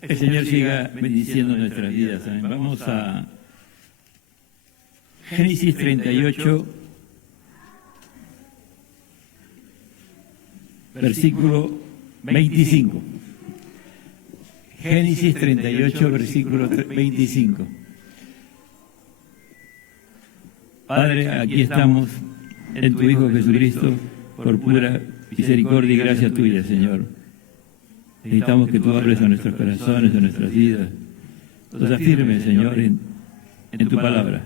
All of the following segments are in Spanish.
El Señor siga bendiciendo nuestras vidas. Amén. Vamos a Génesis 38, versículo 25. Génesis 38, versículo 25. Padre, aquí estamos en tu Hijo Jesucristo, por pura misericordia y gracia tuya, Señor. Necesitamos que tú hables a nuestros corazones, a nuestras vidas. Nos afirmes, Señor, en tu palabra,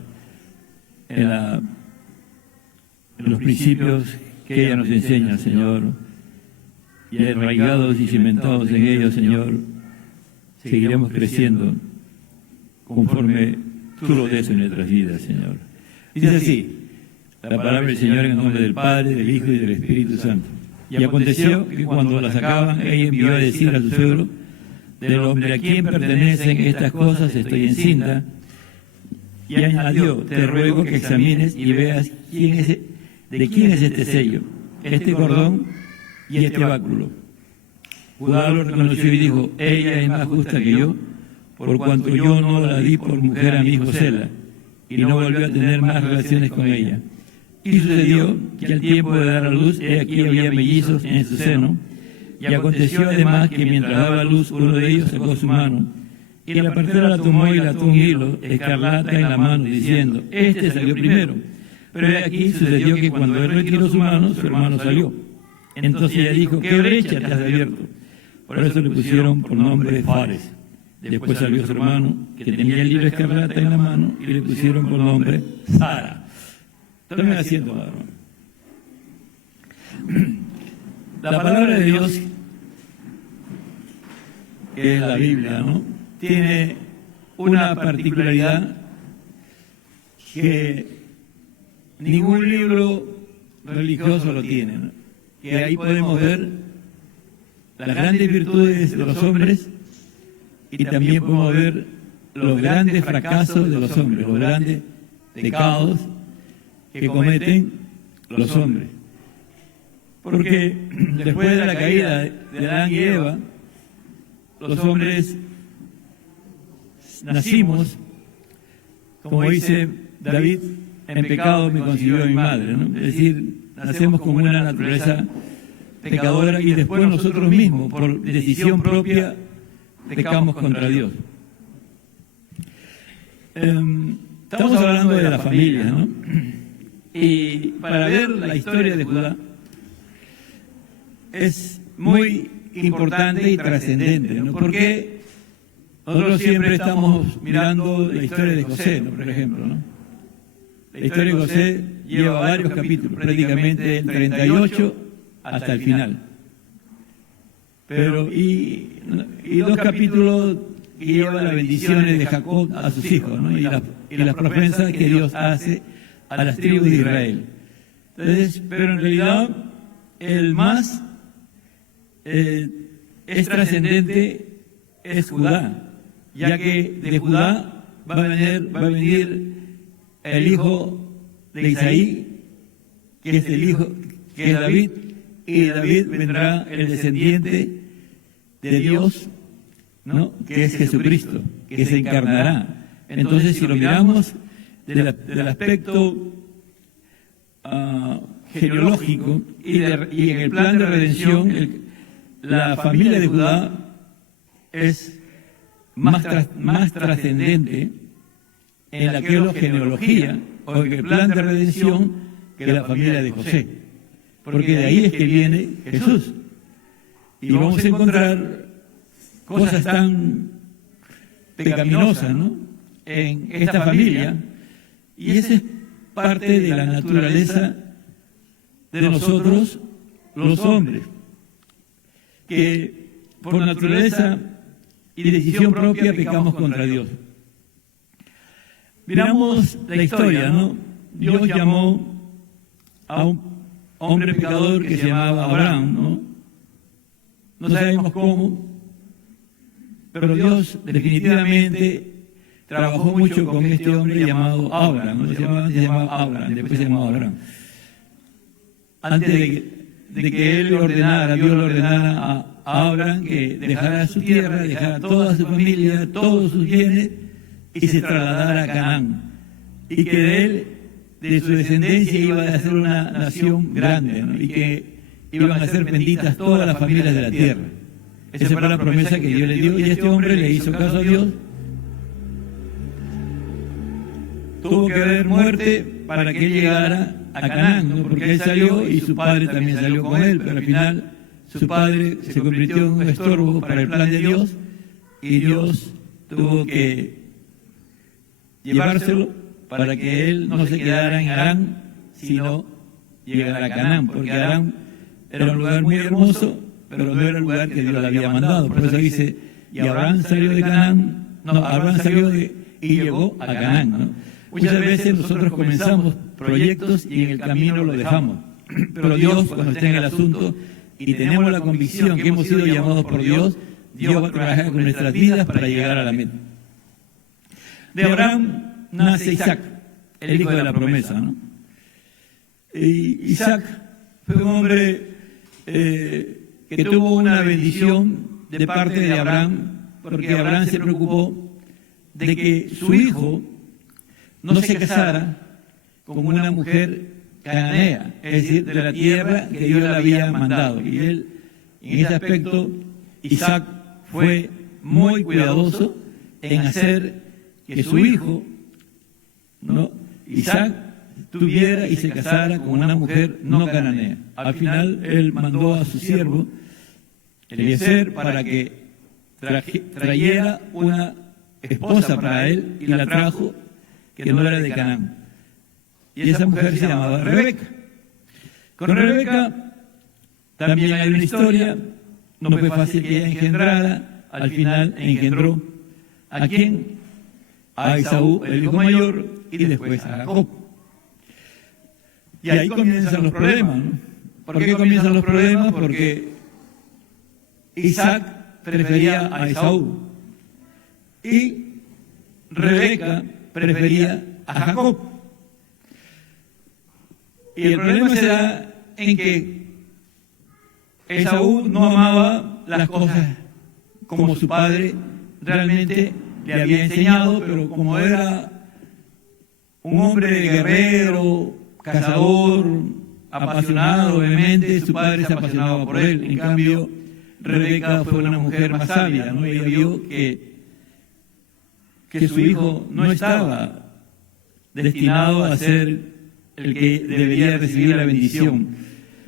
en los principios que ella nos enseña, Señor, y arraigados y cimentados en ellos, Señor, seguiremos creciendo conforme tú lo des en nuestras vidas, Señor. Dice así, la palabra del Señor en el nombre del Padre, del Hijo y del Espíritu Santo. Y aconteció que cuando la sacaban, ella envió a decir a su suegro, del hombre a quien pertenecen estas cosas estoy encinta, y añadió, te ruego que examines y veas de quién es este sello, este cordón y este báculo. Judá lo reconoció y dijo, ella es más justa que yo, por cuanto yo no la di por mujer a mi hijo Sela, y no volvió a tener más relaciones con ella. Y sucedió que al tiempo de dar a luz, he aquí había mellizos en su seno, y aconteció además que mientras daba a luz uno de ellos sacó su mano, y la partera la tomó y la ató un hilo escarlata en la mano, diciendo, este salió primero. Pero he aquí sucedió que cuando él retiró su mano, su hermano salió. Entonces ella dijo, ¿qué brecha te has abierto? Por eso le pusieron por nombre Fares. Después salió su hermano, que tenía el hilo escarlata en la mano, y le pusieron por nombre Zara. Tomen asiento, hermano. La palabra de Dios, que es la Biblia, ¿no?, tiene una particularidad que ningún libro religioso lo tiene, ¿no? Que ahí podemos ver las grandes virtudes de los hombres y también podemos ver los grandes fracasos de los hombres, los grandes pecados que cometen los hombres. Porque después de la caída de Adán y Eva, los hombres nacimos, como dice David, en pecado me concibió mi madre, ¿no? Es decir, nacemos con una naturaleza pecadora y después nosotros mismos, por decisión propia, pecamos contra Dios. Estamos hablando de la familia, ¿no? Y para ver la historia de Judá es muy importante y trascendente, ¿no? Porque nosotros siempre estamos mirando la historia de José, ¿no?, por ejemplo, ¿no? La historia de José lleva varios capítulos, prácticamente del 38 hasta el final. Pero, y dos capítulos que llevan las bendiciones de Jacob a sus hijos, ¿no?, y las promesas que Dios hace a las tribus de Israel. Entonces, pero en realidad, el más es trascendente es Judá, ya que de Judá va a venir el hijo de Isaí, que es el hijo, que es David, y de David vendrá el descendiente de Dios, ¿no?, que es Jesucristo, que se encarnará. Entonces, si lo miramos del aspecto genealógico y en el plan de redención, la familia de Judá es más trascendente en la genealogía o en el plan de redención que la familia de José, porque de ahí es que viene Jesús. Y vamos a encontrar cosas tan pecaminosas, ¿no?, en esta familia, y esa es parte de la naturaleza de nosotros los hombres, que por naturaleza y decisión propia pecamos contra Dios. Miramos la historia, ¿no? Dios llamó a un hombre pecador que se llamaba Abraham, ¿no? No sabemos cómo, pero Dios definitivamente trabajó mucho con este hombre llamado Abraham, ¿no? Se llamaba Abraham, después se llamaba Abraham. Antes de que él le ordenara, Dios le ordenara a Abraham que dejara su tierra, dejara toda su familia, todos sus bienes y se trasladara a Canaán. Y que de él, de su descendencia, iba a ser una nación grande, ¿no? Y que iban a ser benditas todas las familias de la tierra. Esa fue la promesa que Dios le dio y este hombre le hizo caso a Dios. Tuvo que haber muerte para que él llegara a Canaán, ¿no? Porque él salió y su padre también salió con él, pero al final su padre se convirtió en un estorbo para el plan de Dios y Dios tuvo que llevárselo para que él no se quedara en Harán, sino llegara a Canaán, porque Harán era un lugar muy hermoso, pero no era el lugar que Dios le había mandado. Por eso dice, y Abraham salió de Canaán, Abraham salió y llegó a Canaán, ¿no? Muchas veces nosotros comenzamos proyectos y en el camino lo dejamos, pero Dios, cuando está en el asunto y tenemos la convicción que hemos sido llamados por Dios, Dios va a trabajar con nuestras vidas para llegar a la meta. De Abraham nace Isaac, el hijo de la promesa, ¿no? Y Isaac fue un hombre que tuvo una bendición de parte de Abraham, porque Abraham se preocupó de que su hijo no se casara con una mujer cananea, es decir, de la tierra que Dios le había mandado. Y él, en ese aspecto, Isaac fue muy cuidadoso en hacer que su hijo, ¿no?, Isaac, tuviera y se casara con una mujer no cananea. Al final, él mandó a su siervo, Eliezer, para que trayera una esposa para él y la trajo, que no era de Canaán. Y esa mujer se llamaba Rebeca. Con Rebeca también hay una historia, no fue fácil que ella engendrara, al final engendró ¿a quién? A Esaú, el hijo mayor, y después a Jacob. Y ahí comienzan los problemas, ¿no? ¿Por qué comienzan los problemas? Porque Isaac prefería a Esaú y Rebeca prefería a Jacob. Y el problema se da en que Esaú no amaba las cosas como su padre realmente le había enseñado, pero como era un hombre guerrero, cazador, apasionado, obviamente, su padre se apasionaba por él. En cambio, Rebeca fue una mujer más sabia, ¿no? Ella vio que su hijo no estaba destinado a ser el que debería recibir la bendición,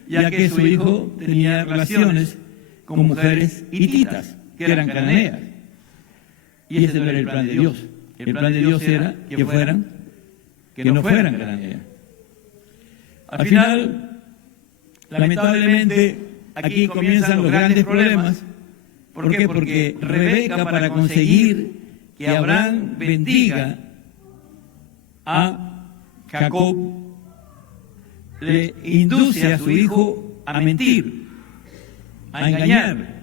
ya que su hijo tenía relaciones con mujeres hititas, que eran cananeas. Y ese no era el plan de Dios. El plan de Dios era que no fueran cananeas. Al final, lamentablemente, aquí comienzan los grandes problemas. ¿Por qué? Porque Rebeca, para conseguir que Abraham bendiga a Jacob, le induce a su hijo a mentir, a engañar.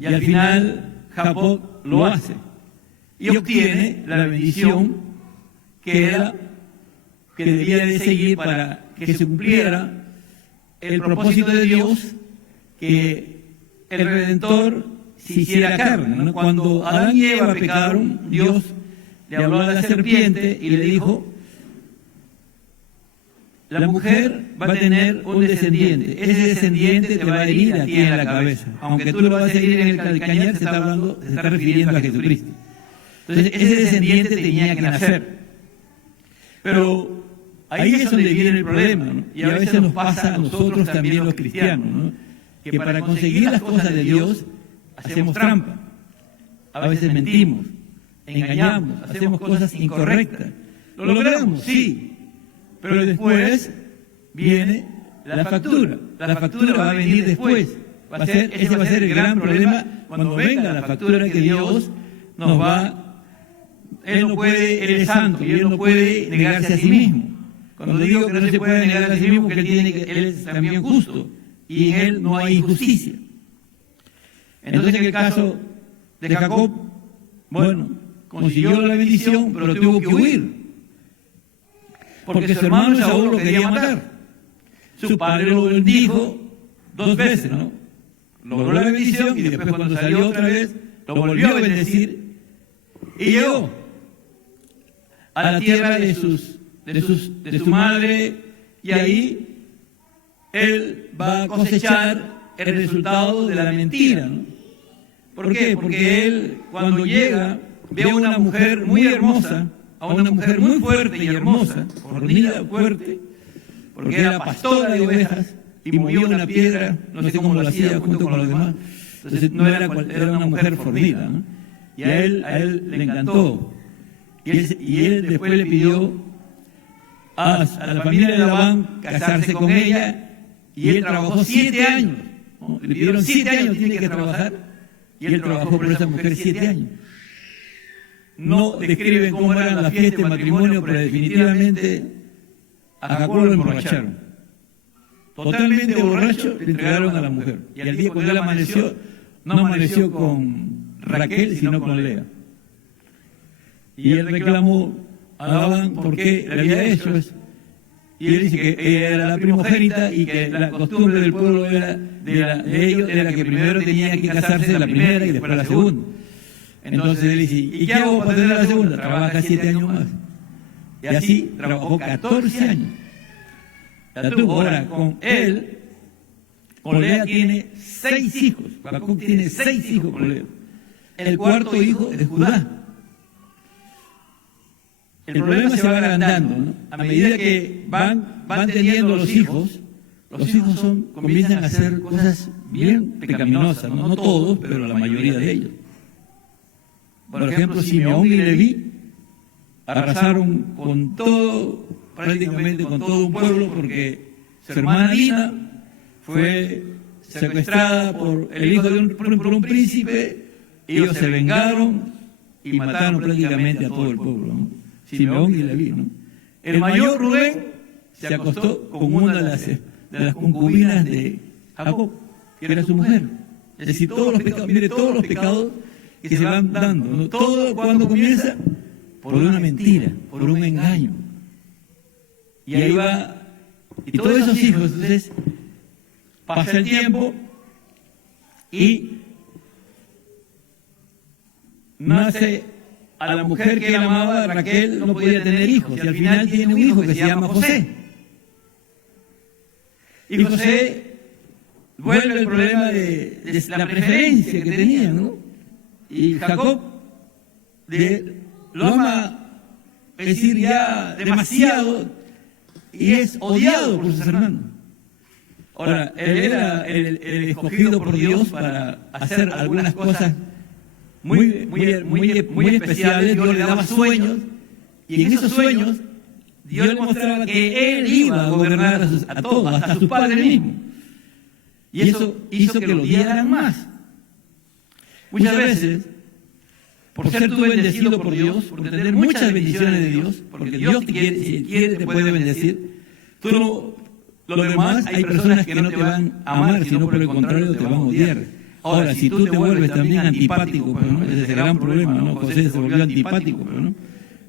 Y al final Jacob lo hace y obtiene la bendición que debía de seguir para que se cumpliera el propósito de Dios, que el Redentor se hiciera carne, ¿no? Cuando Adán y Eva pecaron, Dios le habló a la serpiente y le dijo: la mujer va a tener un descendiente, ese descendiente te va a herir a ti en la cabeza, aunque tú lo vas a herir en el calcañar, se está refiriendo a Jesucristo. Entonces ese descendiente tenía que nacer. Pero ahí es donde viene el problema, ¿no? Y a veces nos pasa a nosotros también los cristianos, ¿no? Que para conseguir las cosas de Dios hacemos trampa, a veces mentimos, engañamos, hacemos cosas incorrectas. Lo logramos, sí, pero después viene la factura. La factura va a venir después. Ese va a ser el gran problema cuando venga la factura que Dios nos va. Él no puede, Él es santo y Él no puede negarse a sí mismo. Cuando digo que no se puede negar a sí mismo, porque Él es también justo y en Él no hay injusticia. Entonces, en el caso de Jacob, bueno, consiguió la bendición, pero tuvo que huir, porque su hermano Esaú lo quería matar. Su padre lo bendijo dos veces, ¿no? Logró la bendición y después cuando salió otra vez, lo volvió a bendecir y llegó a la tierra de su madre, y ahí él va a cosechar el resultado de la mentira, ¿no? ¿Por qué? Porque él, cuando llega, ve a una mujer muy hermosa, a una mujer muy fuerte y hermosa, fornida, fuerte, porque era pastora de ovejas y movía una piedra, no sé cómo lo hacía junto con los demás. Entonces no era una mujer fornida, ¿no? Y a él le encantó. Y él después le pidió a la familia de Labán casarse con ella, y él trabajó 7 años, ¿no? Le pidieron 7 años, tiene que trabajar, y él trabajó por esa mujer 7 años. No describen cómo eran las fiestas de matrimonio, pero definitivamente a Jacob lo emborracharon. Totalmente borracho le entregaron a la mujer. Y al día cuando él amaneció, no amaneció con Raquel, sino con Lea. Y él reclamó a Labán por qué le había hecho eso. Y él dice que ella era la primogénita y que la costumbre del pueblo de ellos era que primero tenía que casarse la primera y después la segunda. Entonces él dice, ¿y qué hago para tener la segunda? Trabaja 7 años más. Y así trabajó 14 años. Ahora, con él, con Lea tiene 6 hijos. Jacob tiene 6 hijos con Lea. El cuarto hijo es Judá. El problema se va agrandando, ¿no? A medida que van teniendo los hijos comienzan a hacer cosas bien pecaminosas, ¿no? No todos, pero la mayoría de ellos. Por ejemplo, Simeón y Leví arrasaron con todo, prácticamente con todo un pueblo, porque su hermana Dina fue secuestrada por el hijo de un príncipe. Ellos se vengaron y mataron prácticamente a todo el pueblo, ¿no? Simeón y Leví, ¿no? El mayor Rubén se acostó con una de las concubinas de Jacob, que era su mujer. Es decir, todos los pecados, mire, todos los pecados que se van dando, ¿no? Todo cuando comienza por una mentira, por un engaño. Y ahí va, y todos esos hijos, entonces, pasa el tiempo y nace a la mujer que él amaba, Raquel, no podía tener hijos, y al final tiene un hijo que se llama José. Y José vuelve el problema de la preferencia que tenía, ¿no? Y Jacob lo ama, es decir, ya demasiado, y es odiado por sus hermanos. Ahora, él era el escogido por Dios para hacer algunas cosas muy especiales. Dios le daba sueños, y en esos sueños Dios le mostraba que él iba a gobernar a todos, hasta a sus padres mismos. Y eso hizo que lo odiaran más. Muchas veces, por ser tú bendecido por Dios, por tener muchas bendiciones de Dios, porque Dios te quiere, si quiere te puede bendecir, tú lo demás, hay personas que no te van a amar, sino por el contrario te van a odiar. Ahora, si tú te vuelves también antipático, pero no, ese es el gran problema, ¿no? José se volvió antipático, pero no,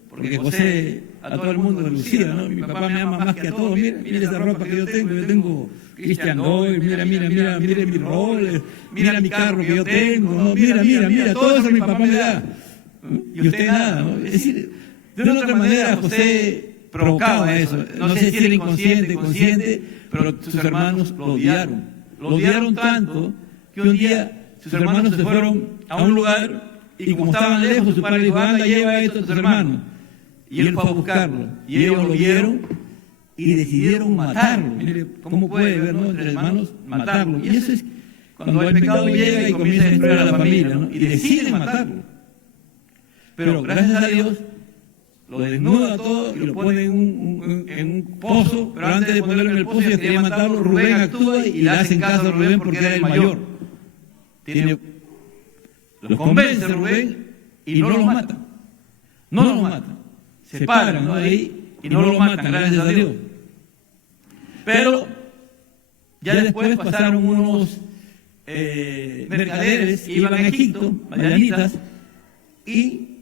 porque José a todo el mundo le lucía, ¿no? Mi papá me ama más que a todos, mira esa ropa que yo tengo Christian Dior, mira mi rol, mira mi carro que yo tengo, ¿no? Mira, todo eso mi papá me da, y usted nada, ¿no? Es decir, de una otra manera José provocaba eso, no sé si era inconsciente, consciente, pero sus hermanos lo odiaron tanto que un día sus hermanos se fueron a un lugar y como estaban lejos, su padre le dijo, anda, lleva esto a tus hermanos. Y él fue a buscarlo. Y ellos lo vieron y decidieron matarlo. Mire, ¿cómo puede ver, no? Entre hermanos, matarlo. Y eso es cuando el pecado llega y comienza a destruir a la familia, ¿no? Y deciden matarlo. Pero gracias a Dios, lo desnuda todo y lo pone en un pozo. Pero antes de ponerlo en el pozo, ellos querían matarlo. Rubén actúa y le hacen caso a Rubén porque era el mayor. Los convence Rubén y no los matan. No los matan. Se paran, ¿no? Ahí y no lo matan, gracias a Dios. Pero ya después pasaron unos mercaderes que iban a Egipto, madianitas, y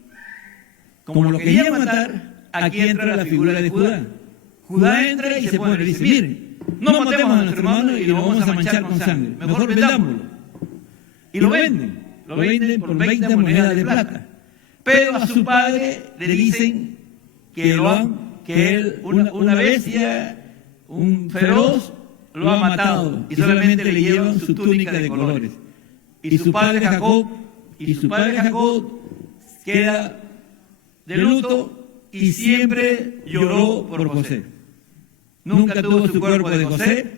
como lo querían matar, aquí entra la figura de Judá. Judá entra y se pone, dice, miren, no matemos a nuestro hermano y lo vamos a manchar con sangre, mejor vendámoslo. Y lo venden por 20 monedas de plata. Pero a su padre le dicen que él, una bestia, un feroz, lo ha matado y solamente le llevan su túnica de colores. Y su padre Jacob queda de luto y siempre lloró por José. Nunca tuvo su cuerpo de José,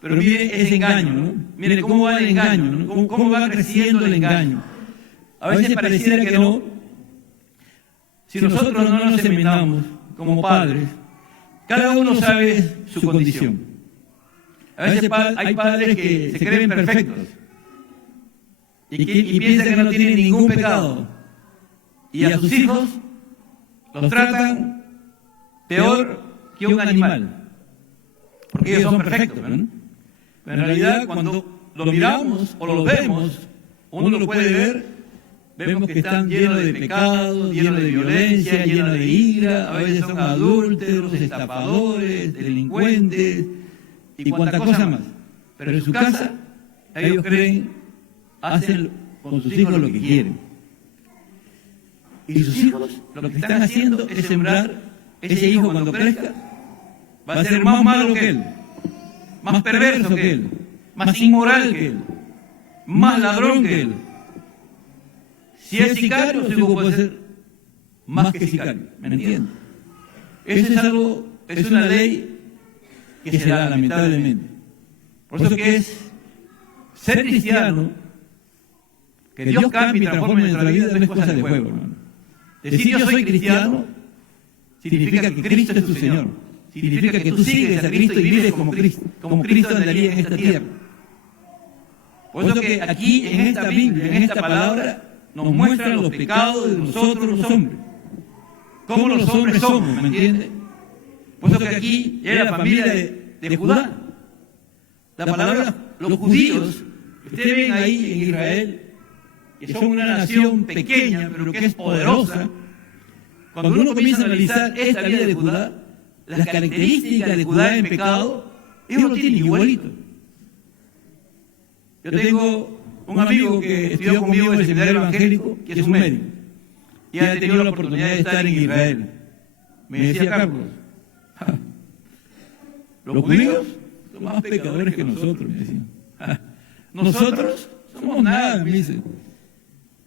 pero mire ese engaño, ¿no? Mire cómo va el engaño, ¿no? Cómo va creciendo el engaño. A veces pareciera que no. Si nosotros no nos examinamos como padres, cada uno sabe su condición. A veces hay padres que se creen perfectos y piensan que no tienen ningún pecado. Y a sus hijos los tratan peor que un animal. Porque ellos son perfectos, ¿no? Pero en realidad, cuando lo miramos o lo vemos, uno lo puede ver, vemos que están llenos de pecados, llenos de violencia, llenos de ira, a veces son adúlteros, estafadores, delincuentes y cuanta cosa más. Pero en su casa, ellos creen, hacen con sus hijos lo que quieren. Y sus hijos lo que están haciendo es sembrar ese hijo cuando crezca, va a ser más malo que él, más perverso que él, más inmoral que él, más ladrón que él. Si es sicario, su hijo puede ser más que sicario, ¿me entiendes? Eso es una ley que se da lamentablemente. Por eso que es ser cristiano, que Dios cambie y transforme nuestra vida, no es cosa de juego, hermano. Decir yo soy cristiano significa que Cristo es tu Señor. Significa que tú sigues a Cristo y vives como Cristo andaría en esta tierra. Por eso que aquí, en esta Biblia, en esta palabra, nos muestran los pecados de nosotros los hombres. Cómo los hombres somos, ¿me entiende? Por eso que aquí era la familia de Judá. La palabra, los judíos, que ustedes ven ahí en Israel, que son una nación pequeña, pero que es poderosa, cuando uno comienza a analizar esta vida de Judá, las características de Judá en pecado, ellos lo tienen igualito. Yo tengo un amigo que estudió conmigo en el seminario evangélico, que es un médico, y ha tenido la oportunidad de estar en Israel. Me decía Carlos, los judíos son más pecadores que nosotros, me decían. Nosotros somos nada, me dice.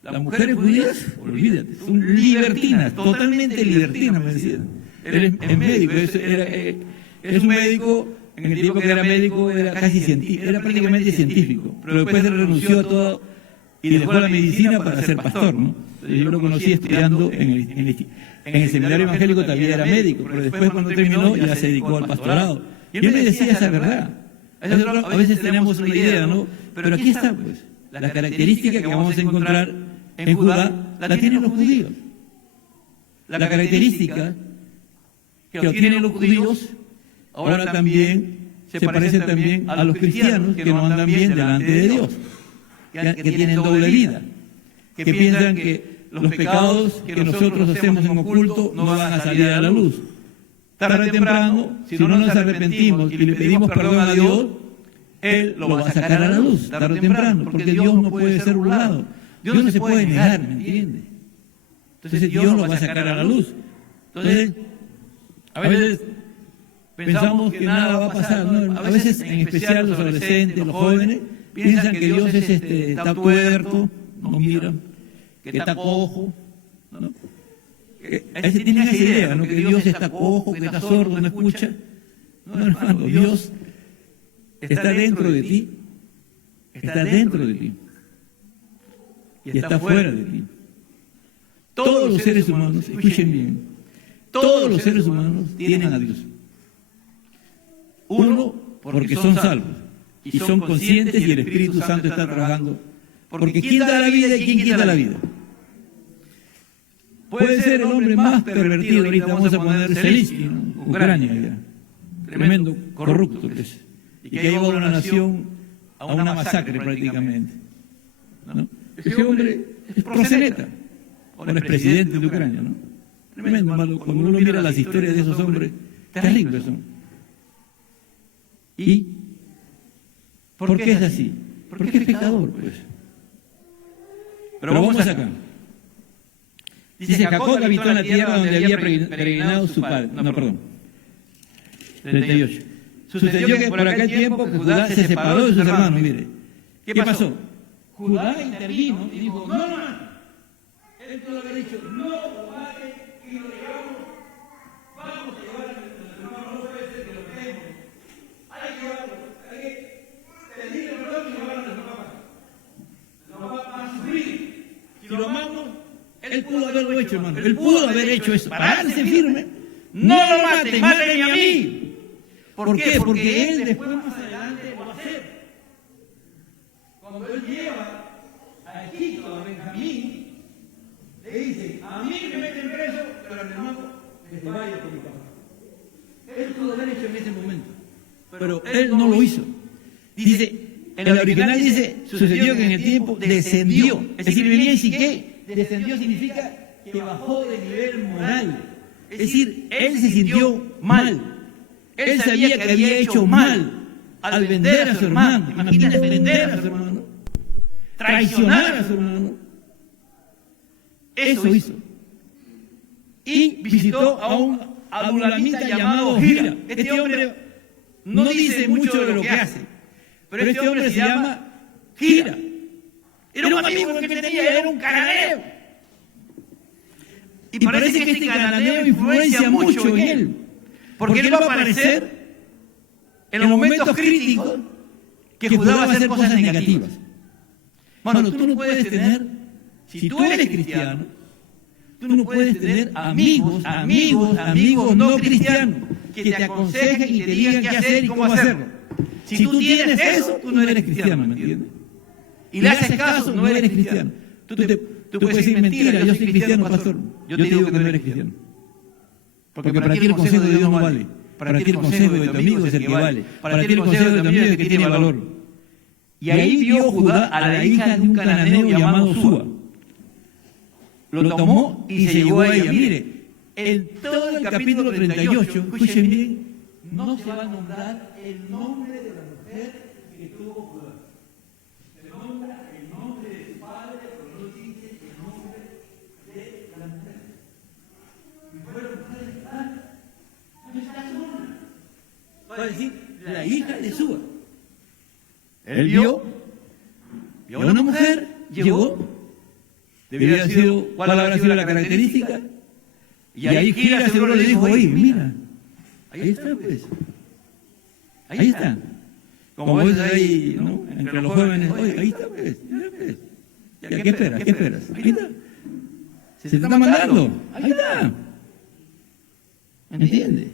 Las mujeres judías, olvídate, son libertinas, totalmente libertinas, me decían. Él es médico, es un médico, en el tiempo que era médico era casi científico, era prácticamente científico, pero después renunció a todo y dejó la medicina para ser pastor, ¿no? Yo lo conocí estudiando en el seminario evangélico, también era médico, pero después cuando terminó ya se dedicó al pastorado. Y él me decía esa verdad. A veces tenemos una idea, ¿no? Pero aquí está, pues, la característica que vamos a encontrar en Judá, la tienen los judíos. La característica que obtienen los judíos, ahora también se parecen también a los cristianos que no andan bien delante de Dios, que tienen doble vida, que piensan que los pecados que nosotros hacemos en oculto no van a salir a la luz. Tarde o temprano, si no nos arrepentimos y le pedimos perdón a Dios, Él lo va a sacar a la luz, tarde o temprano, porque Dios no puede ser burlado. Dios no se puede negar, ¿me entiende? Entonces Dios lo va a sacar a la luz. Entonces, a veces pensamos que nada va a pasar, ¿no? A veces, en especial los adolescentes, los jóvenes, piensan que Dios está tuerto, no miran, que está cojo, ¿no? A veces tienen esa idea, ¿no? Que Dios está cojo, que está sordo, no escucha. No, hermano, Dios está dentro de ti, está dentro de ti y está fuera de ti. Todos los seres humanos, escuchen bien, todos los seres humanos tienen a Dios. Uno, porque son salvos y son conscientes y el Espíritu Santo está trabajando. Porque ¿quién da la vida y quién quita la vida? Puede ser el hombre más pervertido, ahorita vamos a poner Zelensky, ¿no? Ucrania, ya. Tremendo corrupto que es, y que ha llevado a una nación a una masacre prácticamente, ¿no? Ese hombre es proseleta, ahora es presidente de Ucrania, ¿no? Tremendo, malo. Cuando uno mira las historias de esos hombres, terribles son. ¿Y por qué es así? Porque es pecador, pues. Pero vamos acá. Dice, Jacob habitó en la tierra donde había peregrinado su padre. No, perdón. 38. Sucedió que por aquel tiempo Judá se separó de sus hermanos. Mire, ¿qué pasó? Judá intervino y dijo, no lo mate. Él pudo haber dicho, no lo mate y lo llevamos. Vamos a llevar a nuestros hermanos, no puede ser que lo matemos. Hay que llevarlo, hay que pedirle perdón y llevarlo a nuestro papá. Nuestro papá va a sufrir. Si lo amamos, él pudo haberlo hecho, hermano. Él pudo haber hecho eso. Pararse firme. No lo maten, mátenme a mí. ¿Por qué? Porque él después más adelante lo va a hacer. Cuando él lleva a Egipto, a Benjamín, le dice, a mí me meten preso, pero al hermano que se vaya con mi papá. Él pudo haber hecho en ese momento, pero él no lo hizo. Dice, en el original dice, sucedió que en el tiempo descendió. Es decir, vivía en Siqué. Descendió significa que bajó de nivel moral. Es decir, él se sintió mal. Él sabía que había hecho mal al vender a su hermano. Imagínate vender a su hermano. Traicionar a su hermano. Eso hizo. Y visitó a un adulamita llamado Gira. Este hombre no dice mucho de lo que hace, pero este hombre se llama Gira. Era un amigo que tenía, era un cananeo. Y parece que este cananeo influencia mucho en él. Porque él va a aparecer en los momentos críticos que Judá va a hacer cosas negativas. Bueno, tú no puedes tener, si tú eres cristiano, tú no puedes tener amigos no cristianos que te aconsejen y te digan qué hacer y cómo hacerlo. Si tú tienes eso, tú no eres cristiano, ¿me entiendes? Y le haces caso, no eres cristiano. Tú puedes decir mentira, yo soy cristiano, pastor. Yo te digo que no eres cristiano. Porque para ti el consejo de Dios no vale. Para ti el consejo de tu amigo es el que vale. Para ti el consejo de tu amigo es el que tiene valor. Y ahí vio Judá a la hija de un cananeo llamado Súa. Lo tomó y se llevó a ella. Mire, en todo el capítulo 38, escuchen bien, no se va a nombrar el nombre de la mujer que tuvo Judá. Se nombra el nombre de su padre, pero no dice el nombre de la mujer. Va a decir la hija de Súa. Él vio a una mujer, llegó, debería haber sido, ¿cuál habrá sido la característica? Y ahí Gira seguro le dijo, oye, mira, ahí está pues, ahí está. Como ves ahí, ¿no? Entre los jóvenes, oye, ahí está pues, mira pues. ¿Qué esperas? ¿Qué esperas? Ahí está. Se te está mandando, ahí está. ¿Me entiendes?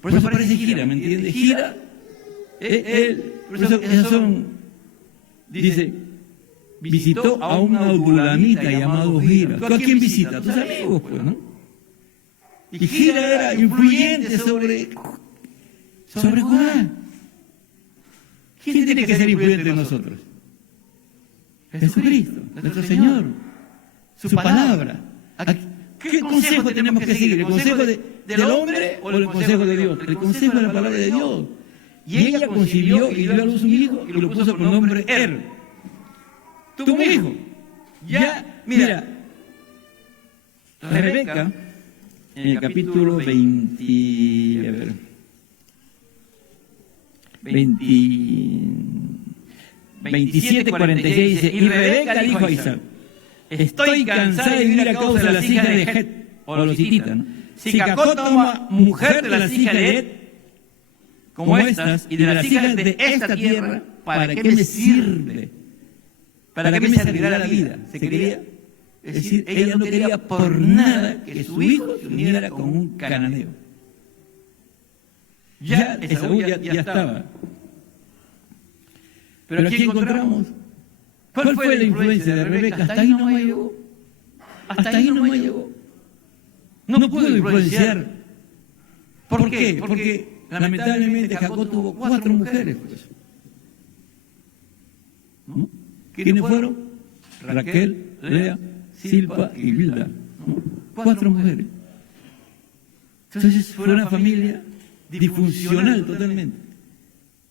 Por eso aparece Gira, ¿me entiendes? Gira, por eso esas son, dice, visitó a un adulamita llamado Gira. ¿Tú a quién visitas? A tus amigos, pues, ¿no? Y Gira era influyente sobre Judá. ¿Quién tiene que ser influyente de nosotros? Jesucristo, nuestro Señor, su palabra. ¿Qué consejo tenemos que seguir? ¿El consejo del hombre o el consejo de Dios? El consejo de la palabra de Dios. Y ella concibió y dio a luz un hijo y lo puso por nombre tuvo un hijo. Ya, mira, Rebeca, en el capítulo 27:46 dice, y Rebeca dijo a Isaac, estoy cansada de vivir a causa de las hijas de Het, o los hititas, ¿no? Si Jacob toma mujer de las hijas de Het, como estas, y de las hijas de esta tierra, ¿para qué me sirve? ¿Para qué me servirá la vida? Se quería, es decir, ella no quería por nada que su hijo se uniera con un cananeo. Ya Esaú ya estaba. Pero aquí encontramos, ¿cuál fue la influencia de Rebeca? Hasta ahí no me llegó. Hasta ahí no me llegó. No pudo influenciar. ¿Por qué? Porque lamentablemente Jacob tuvo 4 mujeres. Pues. ¿No? ¿Quiénes fueron? Raquel, Lea, Silpa y Bilda. ¿No? 4 mujeres. Entonces fue una familia disfuncional totalmente.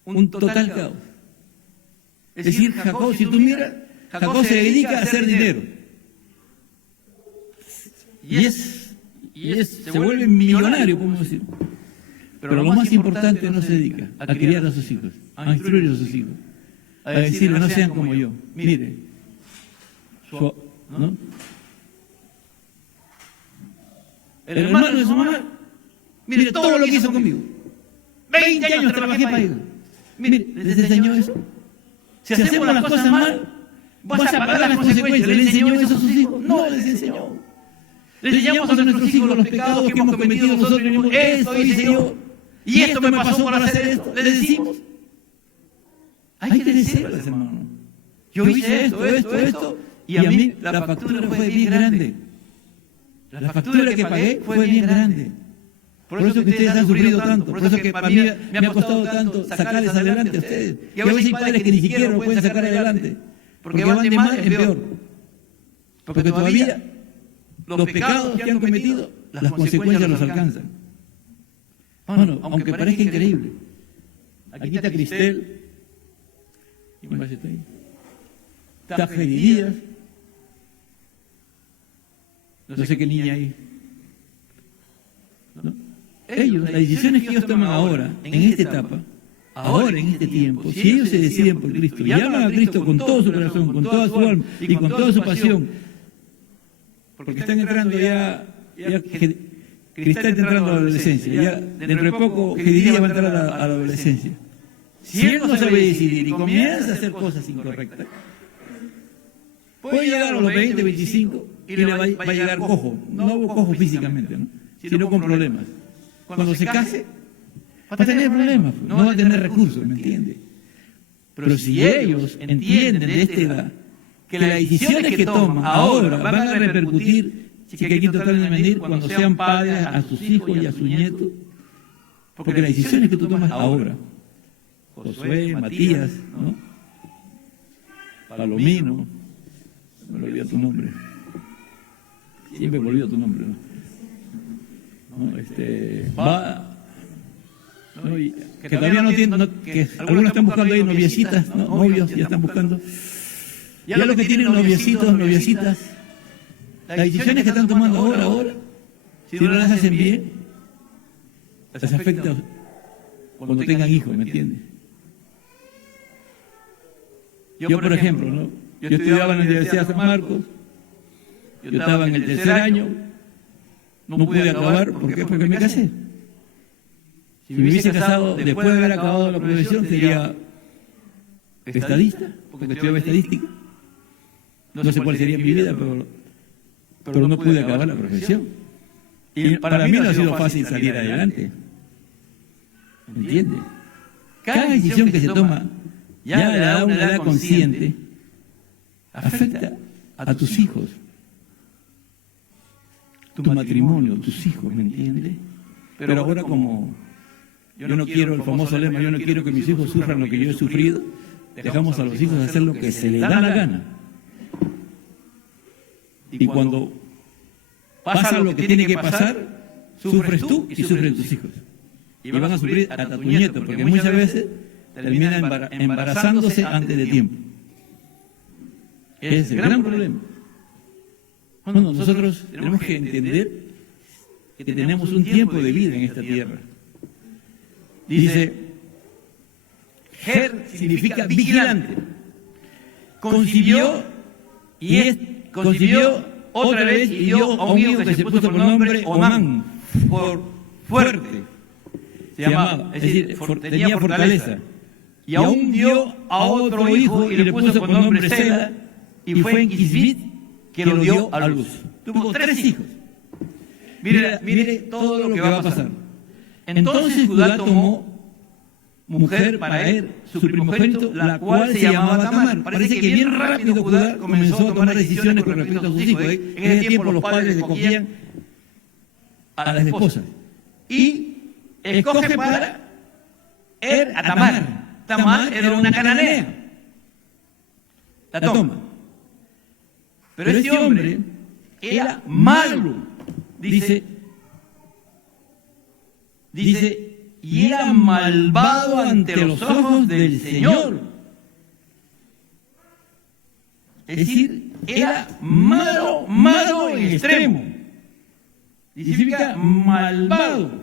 un total caos. Es decir, Jacob, si tú miras, Jacob se dedica a hacer dinero. Se vuelve millonario, podemos decir. Pero lo más importante no se dedica a criar a sus hijos, a instruir a sus hijos, a decirle, no sean como yo. Mire, ¿no? El hermano de su mamá, mire todo lo que hizo conmigo. 20 años trabajé para él. Mire, ¿les enseñó eso? Si hacemos las cosas mal, vas a pagar las consecuencias. ¿Le enseñó eso a sus hijos? No les enseñó. Le enseñamos a nuestros hijos los pecados que hemos cometido nosotros. Esto hice yo, y esto me pasó por hacer esto. ¿Le decimos? Hay que decirles, hermano. Yo hice esto, y a mí la factura fue bien grande. La factura que pagué fue bien grande. Por eso que ustedes han sufrido tanto, por eso que para mí me ha costado tanto sacarles adelante a ustedes. Y a veces hay padres que ni siquiera lo pueden sacar adelante, porque van de mal en peor. Porque todavía los pecados que han cometido, las consecuencias los alcanzan. Bueno, aunque parezca increíble. Aquí está Cristel, está Heidi Díaz, no sé qué niña hay. ¿No? Ellos, las decisiones que ellos toman ahora, en esta etapa, ahora en este tiempo, si ellos se deciden por Cristo y aman a Cristo con todo su corazón, con toda su alma y con toda su pasión, porque están entrando ya Cristal está entrando a la adolescencia, ya dentro de poco Jedidía va a entrar a la adolescencia. Si él no sabe decidir y comienza a hacer cosas incorrectas, puede llegar a los 20, 25 y le va a llegar cojo, no cojo físicamente, ¿no? Sino con problemas. Cuando se case, va a tener problemas, no va a tener recursos, ¿me entiende? Pero si ellos entienden de esta edad que las decisiones que toman ahora van a repercutir, chiquitos tratan de venir cuando sean padres a sus hijos y a sus nietos, porque las decisiones que tú tomas ahora, Josué, Matías, ¿no? Palomino, me lo olvidó tu nombre, siempre me olvido tu nombre, ¿no? Que todavía no tienen, que algunos están buscando ahí noviecitas, ¿no? Novios ya están buscando. Ya los que tienen noviecitos, noviecitas, las decisiones que están tomando ahora, si no las hacen bien, les afecta cuando tengan hijos, ¿me entiendes? Yo, por ejemplo, ¿no? Yo estudiaba en la Universidad de San Marcos, yo estaba en el tercer año, no pude acabar, ¿por qué? Porque me casé. Si me hubiese casado después de haber acabado la profesión, sería estadista, porque estudiaba estadística. No sé cuál sería mi vida, pero no pude acabar la profesión. Y para mí no ha sido fácil salir adelante. ¿Me entiende? Cada decisión que se toma, ya a una edad consciente, afecta a tus hijos, tu matrimonio, tus hijos, ¿me entiendes? Pero ahora como yo no quiero el famoso lema, yo no quiero que mis hijos sufran lo que yo he sufrido, dejamos a los hijos hacer lo que se les da la gana. Y cuando pasa lo que tiene que pasar, sufres tú y sufren tus hijos. Y van a sufrir hasta tu nieto, porque muchas veces terminan embarazándose antes de tiempo. Es el gran problema. Bueno, nosotros tenemos que entender que tenemos un tiempo de vida en esta tierra. Dice, Ger significa vigilante. Concibió otra vez y dio a un hijo que se puso por nombre Omán, por fuerte, se llamaba, es decir, tenía fortaleza. Y aún dio a otro hijo y le puso por nombre Sela, y fue en Kisbit que lo dio a luz. Tuvo 3 hijos. Mire todo lo que va a pasar. Entonces Judá tomó mujer para él, su primogénito, la cual se llamaba Tamar. Parece que bien rápido Judá comenzó a tomar decisiones con respecto a sus hijos. En ese tiempo los padres escogían a las esposas. Y escoge para a Tamar. Tamar era una cananea. La toma. Pero este hombre era malo. Dice y era malvado ante los ojos del Señor. Es decir, era malo, malo en extremo. Y significa malvado.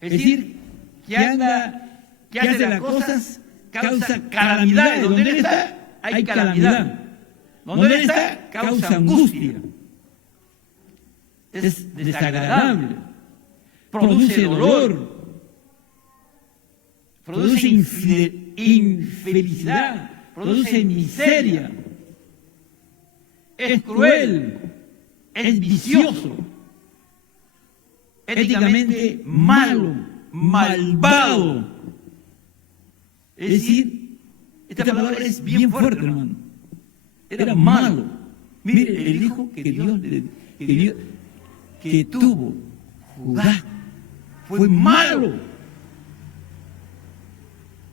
Es decir, que hace las cosas, causa calamidad. Donde él está, hay calamidad. Donde él está, causa angustia. Es desagradable. Produce dolor. Produce infelicidad. Produce miseria. Es cruel. Es vicioso. Éticamente malo, malvado. Es decir, esta palabra es bien fuerte, hermano. Era malo. Mire, el hijo que tuvo Judá fue malo,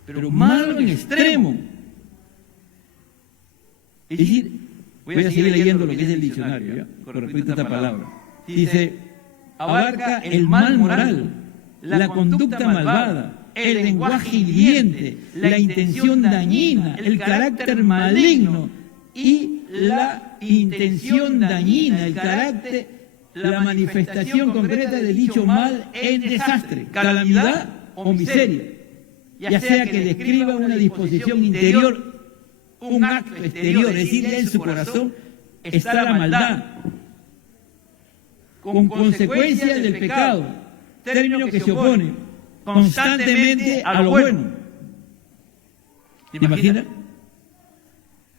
pero malo en extremo. Es decir, voy a seguir leyendo lo que es el diccionario, ¿ya? Con respecto a esta palabra. Dice: abarca el mal moral, la conducta malvada, el lenguaje hiriente, la intención dañina, el carácter maligno y la intención dañina, el carácter, la manifestación concreta del dicho mal en desastre, calamidad o miseria, ya sea que describa una disposición interior, un acto exterior, es decir, en su corazón está la maldad, con consecuencia del pecado, término que se opone constantemente a lo bueno. ¿Te imaginas?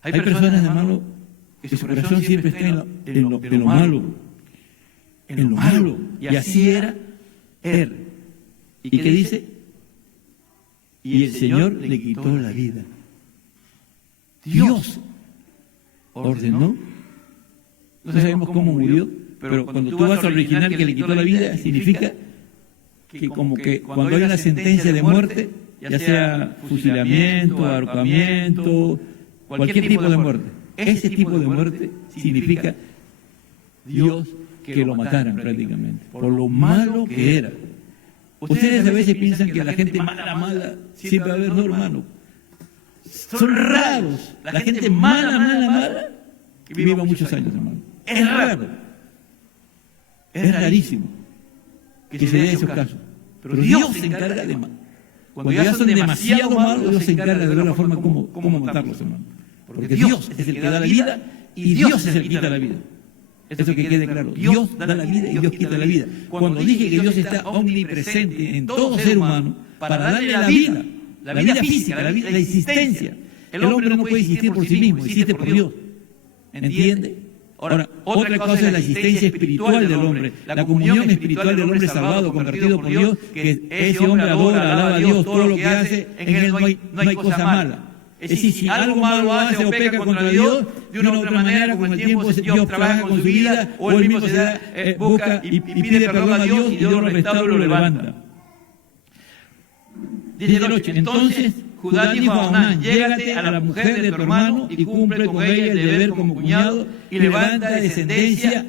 Hay personas, hermano, que su corazón siempre está en lo malo, en lo malo, y así era él. ¿Y qué dice? Y el Señor le quitó la vida. Dios ordenó, no sabemos cómo murió, pero cuando tú vas al original que le quitó la vida, significa que como que cuando hay una sentencia de muerte, ya sea fusilamiento, ahorcamiento, cualquier tipo de muerte, ese tipo de muerte significa Dios que lo mataran prácticamente, por lo malo que era. Ustedes a veces piensan que la gente mala, siempre va a haber, no, hermano. Son raros, la gente mala, que viva muchos años, hermano. Es raro. Es rarísimo que se dé esos casos. Pero Dios se encarga de mal. Cuando ya son demasiado malos, Dios se encarga de ver la forma cómo matarlos, hermano. Porque Dios es el que da la vida y Dios es el que quita la vida. Eso que quede claro. Dios da la vida y Dios quita la vida. Cuando dije que Dios está omnipresente en todo ser humano para darle la vida física, la existencia. El hombre no puede existir por sí mismo, existe por Dios. ¿Entiende? Ahora, otra cosa es la existencia espiritual del hombre, la comunión espiritual del hombre salvado, convertido por Dios, que ese hombre adora, alaba a Dios, todo lo que hace, en él no hay cosa mala. Es decir, si algo malo hace o peca contra Dios, de una u otra manera, con el tiempo Dios trabaja con su vida, o él mismo busca y pide perdón a Dios, y Dios lo restaura y lo levanta. Dice el 8, entonces Judá dijo a Onán: llégate a la mujer de tu hermano y cumple con ella el deber como cuñado y levanta descendencia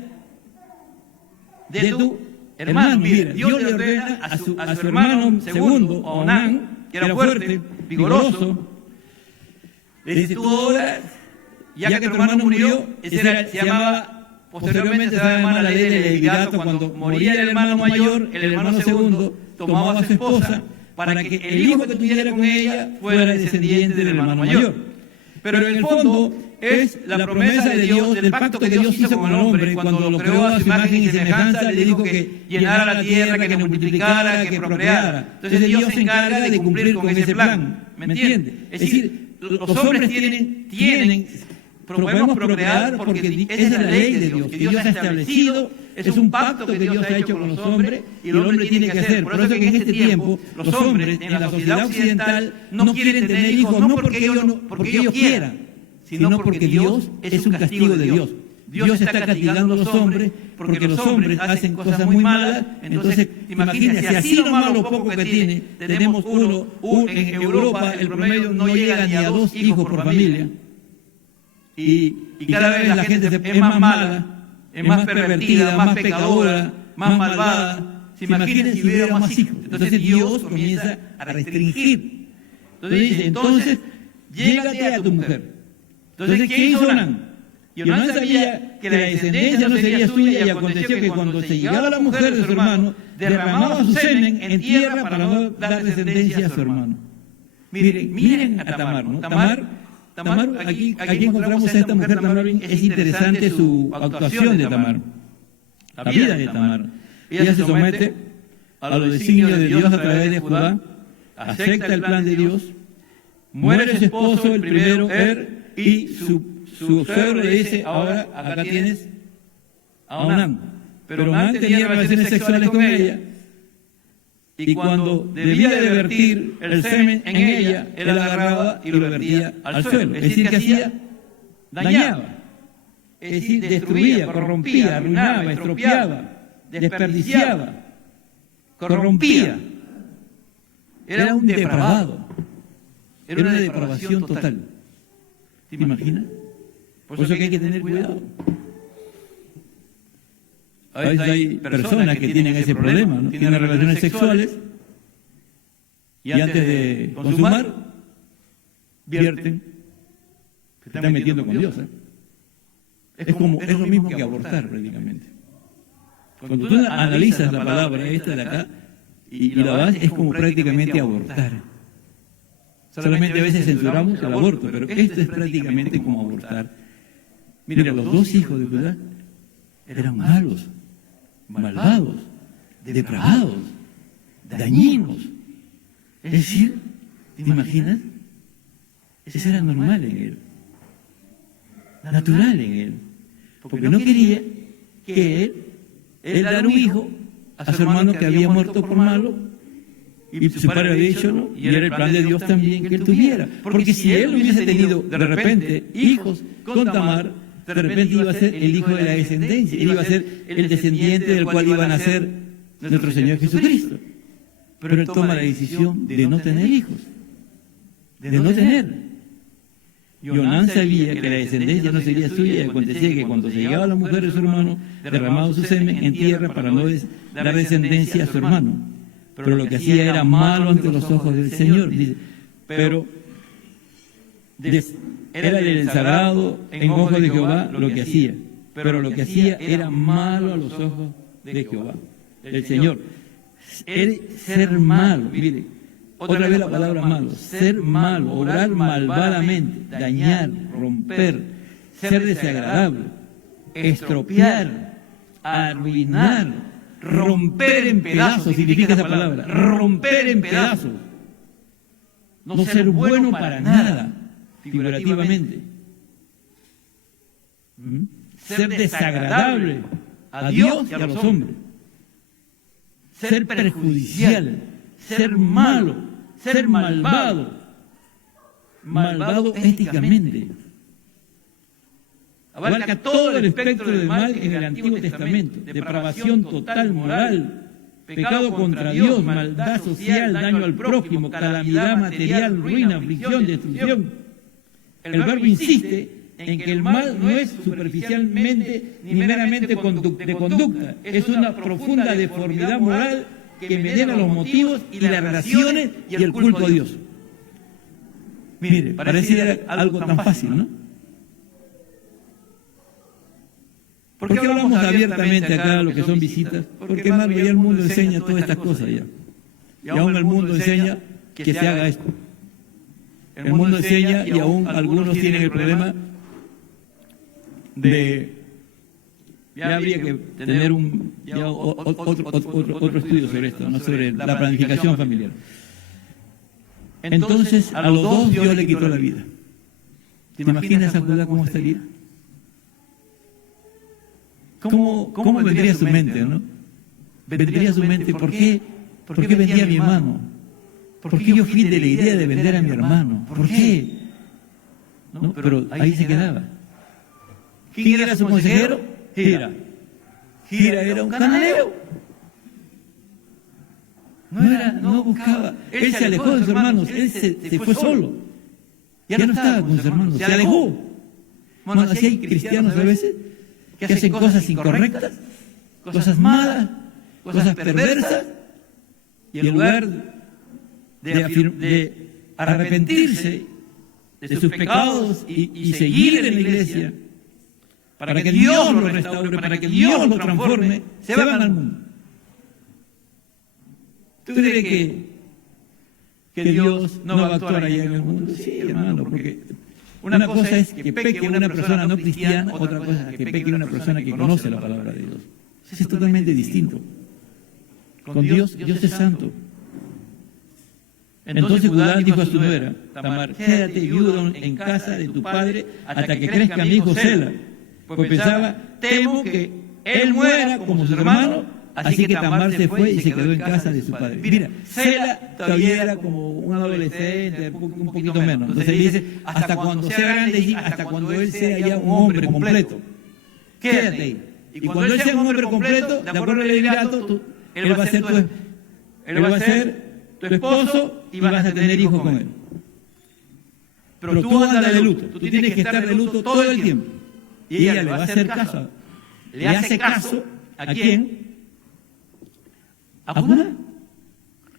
de tu hermano. Mira, Dios le ordena a su hermano segundo, a Onán, que era fuerte, vigoroso. Le dice: tú ahora, ya que tu hermano murió, se llamaba, posteriormente se llamaba la ley del levirato, cuando moría el hermano mayor, el hermano segundo tomaba a su esposa, para que el hijo que tuviera con ella fuera descendiente del hermano mayor. Pero en el fondo es la promesa de Dios, del pacto que Dios hizo con el hombre, cuando lo creó a su imagen y semejanza, le dijo que llenara la tierra, que multiplicara, que procreara. Entonces Dios se encarga de cumplir con ese plan, ¿me entiende? Es decir, los hombres podemos procrear porque esa es la ley de Dios, que Dios ha establecido, es un pacto que Dios ha hecho con los hombres y el hombre tiene que hacer. Por eso que en este tiempo los hombres en la sociedad occidental no quieren tener hijos, no porque ellos quieran, sino porque Dios es un castigo de Dios. Dios está castigando a los hombres porque los hombres hacen cosas muy malas. Entonces, imagínense, si así nomás lo poco que tiene, tenemos en Europa el promedio no llega ni a 2 hijos por familia. Y cada vez la gente es más mala, es más pervertida, más pecadora, más malvada, ¿Se imaginan si hubiera más hijos? Entonces Dios comienza a restringir. Entonces dice, entonces, llégate a tu mujer. Entonces, ¿qué hizo Onán? Y Onán sabía que la descendencia no sería suya y aconteció que cuando se llegaba la mujer de su hermano, derramaba su semen en tierra para no dar descendencia a su hermano. Miren a Tamar, ¿no? Tamar, aquí encontramos a esta mujer, Tamar. Es interesante su actuación de Tamar, la vida de Tamar. Ella se somete a los designios de Dios a través de Judá, acepta el plan de Dios, muere su esposo, el primero, y su suegro le dice, ahora acá tienes a Onán. Pero Onán tenía relaciones sexuales con ella, y cuando debía de vertir el semen en ella, él agarraba y lo vertía al suelo. Es decir, que hacía, dañaba, es decir, destruía, corrompía, arruinaba, estropeaba, desperdiciaba, corrompía. Era un depravado, era una depravación total. ¿Te imaginas? Por eso que hay que tener cuidado. A veces hay personas que tienen ese problema, ¿no? Tienen relaciones sexuales y antes de consumar, vierten, se están metiendo con Dios. Es lo mismo que abortar prácticamente. Cuando tú analizas la palabra esta de acá y la vas, es como prácticamente abortar. Solamente a veces censuramos el aborto, pero esto es prácticamente como abortar. Mira, los dos hijos de Judá eran malos, malvados, depravados, dañinos. Es decir, ¿te imaginas? Eso era normal en él, natural en él, porque no quería que él dar un hijo a su hermano que había muerto por malo, y su padre había dicho no, y era el plan de Dios también que él tuviera, porque si él hubiese tenido de repente hijos con Tamar, de repente iba a ser el hijo de la descendencia, él iba a ser el descendiente del cual iba a nacer nuestro Señor Jesucristo. Pero él toma la decisión de no tener hijos, de no tener. Y Onán sabía que la descendencia no sería suya, y acontecía que cuando se llegaba la mujer de su hermano, derramaba su semen en tierra para no dar descendencia a su hermano. Pero lo que hacía era malo ante los ojos del Señor, dice. Pero era del desagrado en ojos de Jehová lo que hacía, pero lo que hacía era malo a los ojos de Jehová, del Señor. Ser malo, mire, otra vez la palabra malo, ser malo, obrar malvadamente, dañar, romper, ser desagradable, estropear, arruinar, romper en pedazos, significa esa palabra, romper en pedazos, no ser bueno para nada, figurativamente, ser desagradable a Dios y a los hombres, ser perjudicial, ser malo, ser malvado, malvado éticamente. Abarca todo el espectro del mal en el Antiguo Testamento: depravación total moral, pecado contra Dios, maldad social, daño al prójimo, calamidad material, ruina, aflicción, destrucción. El verbo insiste en que el mal no es superficialmente ni meramente de conducta, es una profunda deformidad moral que envenena los motivos y las relaciones y el culto a Dios. Mire, parece algo tan fácil, ¿no? ¿Por qué hablamos abiertamente acá lo que son visitas? Porque, hermano, ya el mundo enseña todas estas cosas ya. Y aún el mundo enseña que se haga esto. El mundo enseña y aún algunos tienen el problema de... Ya habría que tener otro estudio sobre esto, ¿no? Sobre la planificación familiar. Entonces, a los dos Dios le quitó la vida. ¿Te imaginas a Judá cómo estaría? ¿Cómo vendría a su mente, no? Vendría a su mente, ¿por qué vendí a mi hermano? ¿Por qué yo fui de la idea de vender a mi hermano? ¿Por qué? ¿No? Pero ahí se quedaba. ¿Quién era su consejero? Gira era un cananeo. No buscaba. Él se alejó de sus hermanos, él se fue solo. Ya no estaba con sus hermanos, se alejó. Bueno, así hay cristianos a veces que hacen cosas incorrectas, cosas malas, cosas perversas, y en lugar de arrepentirse de sus pecados y seguir en la iglesia, para que Dios lo restaure, para que Dios lo transforme, se van al mundo. ¿Tú crees que Dios no va a actuar allá en el mundo? Sí, hermano, porque una cosa es que peque una persona no cristiana, otra cosa es que peque una persona que conoce la palabra de Dios. Eso es totalmente distinto. Con Dios, Dios es santo. Entonces Judá dijo a su nuera, Tamar, quédate viuda en casa de tu padre hasta que crezca mi hijo Sela. Pues pensaba, temo que él muera como su hermano, así que Tamar se fue y se quedó en casa de su padre. Mira, Sela todavía era como un adolescente, un poquito menos. Entonces él dice, hasta cuando sea grande y hasta cuando él sea ya un hombre completo, quédate ahí. Y cuando él sea un hombre completo, de acuerdo al levirato, él va a ser tu esposo y vas a tener hijos con él. Pero tú andas de luto, tú tienes que estar de luto todo el tiempo. Y ella le va a hacer caso. ¿Le hace caso a quién? A Judá.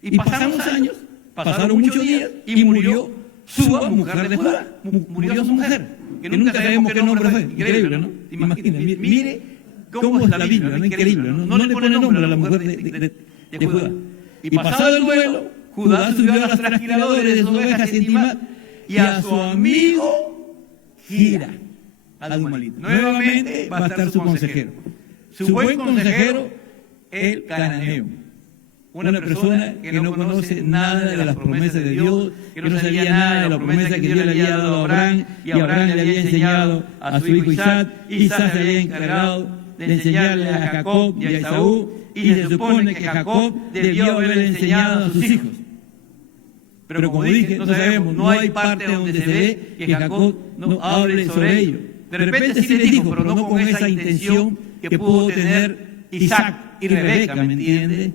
Y pasaron los años, pasaron muchos días y murió su mujer de Judá. Murió su mujer, que nunca sabemos qué nombre fue. Increíble, ¿no? Imagínate, mire cómo es la Biblia, ¿no? Increíble, ¿no? No le pone nombre a la mujer de Judá. Y pasado el duelo, Judá subió a los trasquiladores de sus ovejas y a su amigo Gira, Adumalita. Nuevamente va a estar su consejero. Su buen consejero, el cananeo. Una persona que no conoce nada de las promesas de Dios, que no sabía nada de la promesa que Dios le había dado a Abraham, y Abraham le había enseñado a su hijo Isaac, Isaac se había encargado de enseñarle a Jacob y a Esaú, y se supone que Jacob debió haberle enseñado a sus hijos. Pero como dije, no sabemos, no hay parte donde se ve que Jacob no hable sobre ello. De repente sí les dijo, pero no con esa intención que pudo tener Isaac y Rebeca, ¿me entiende?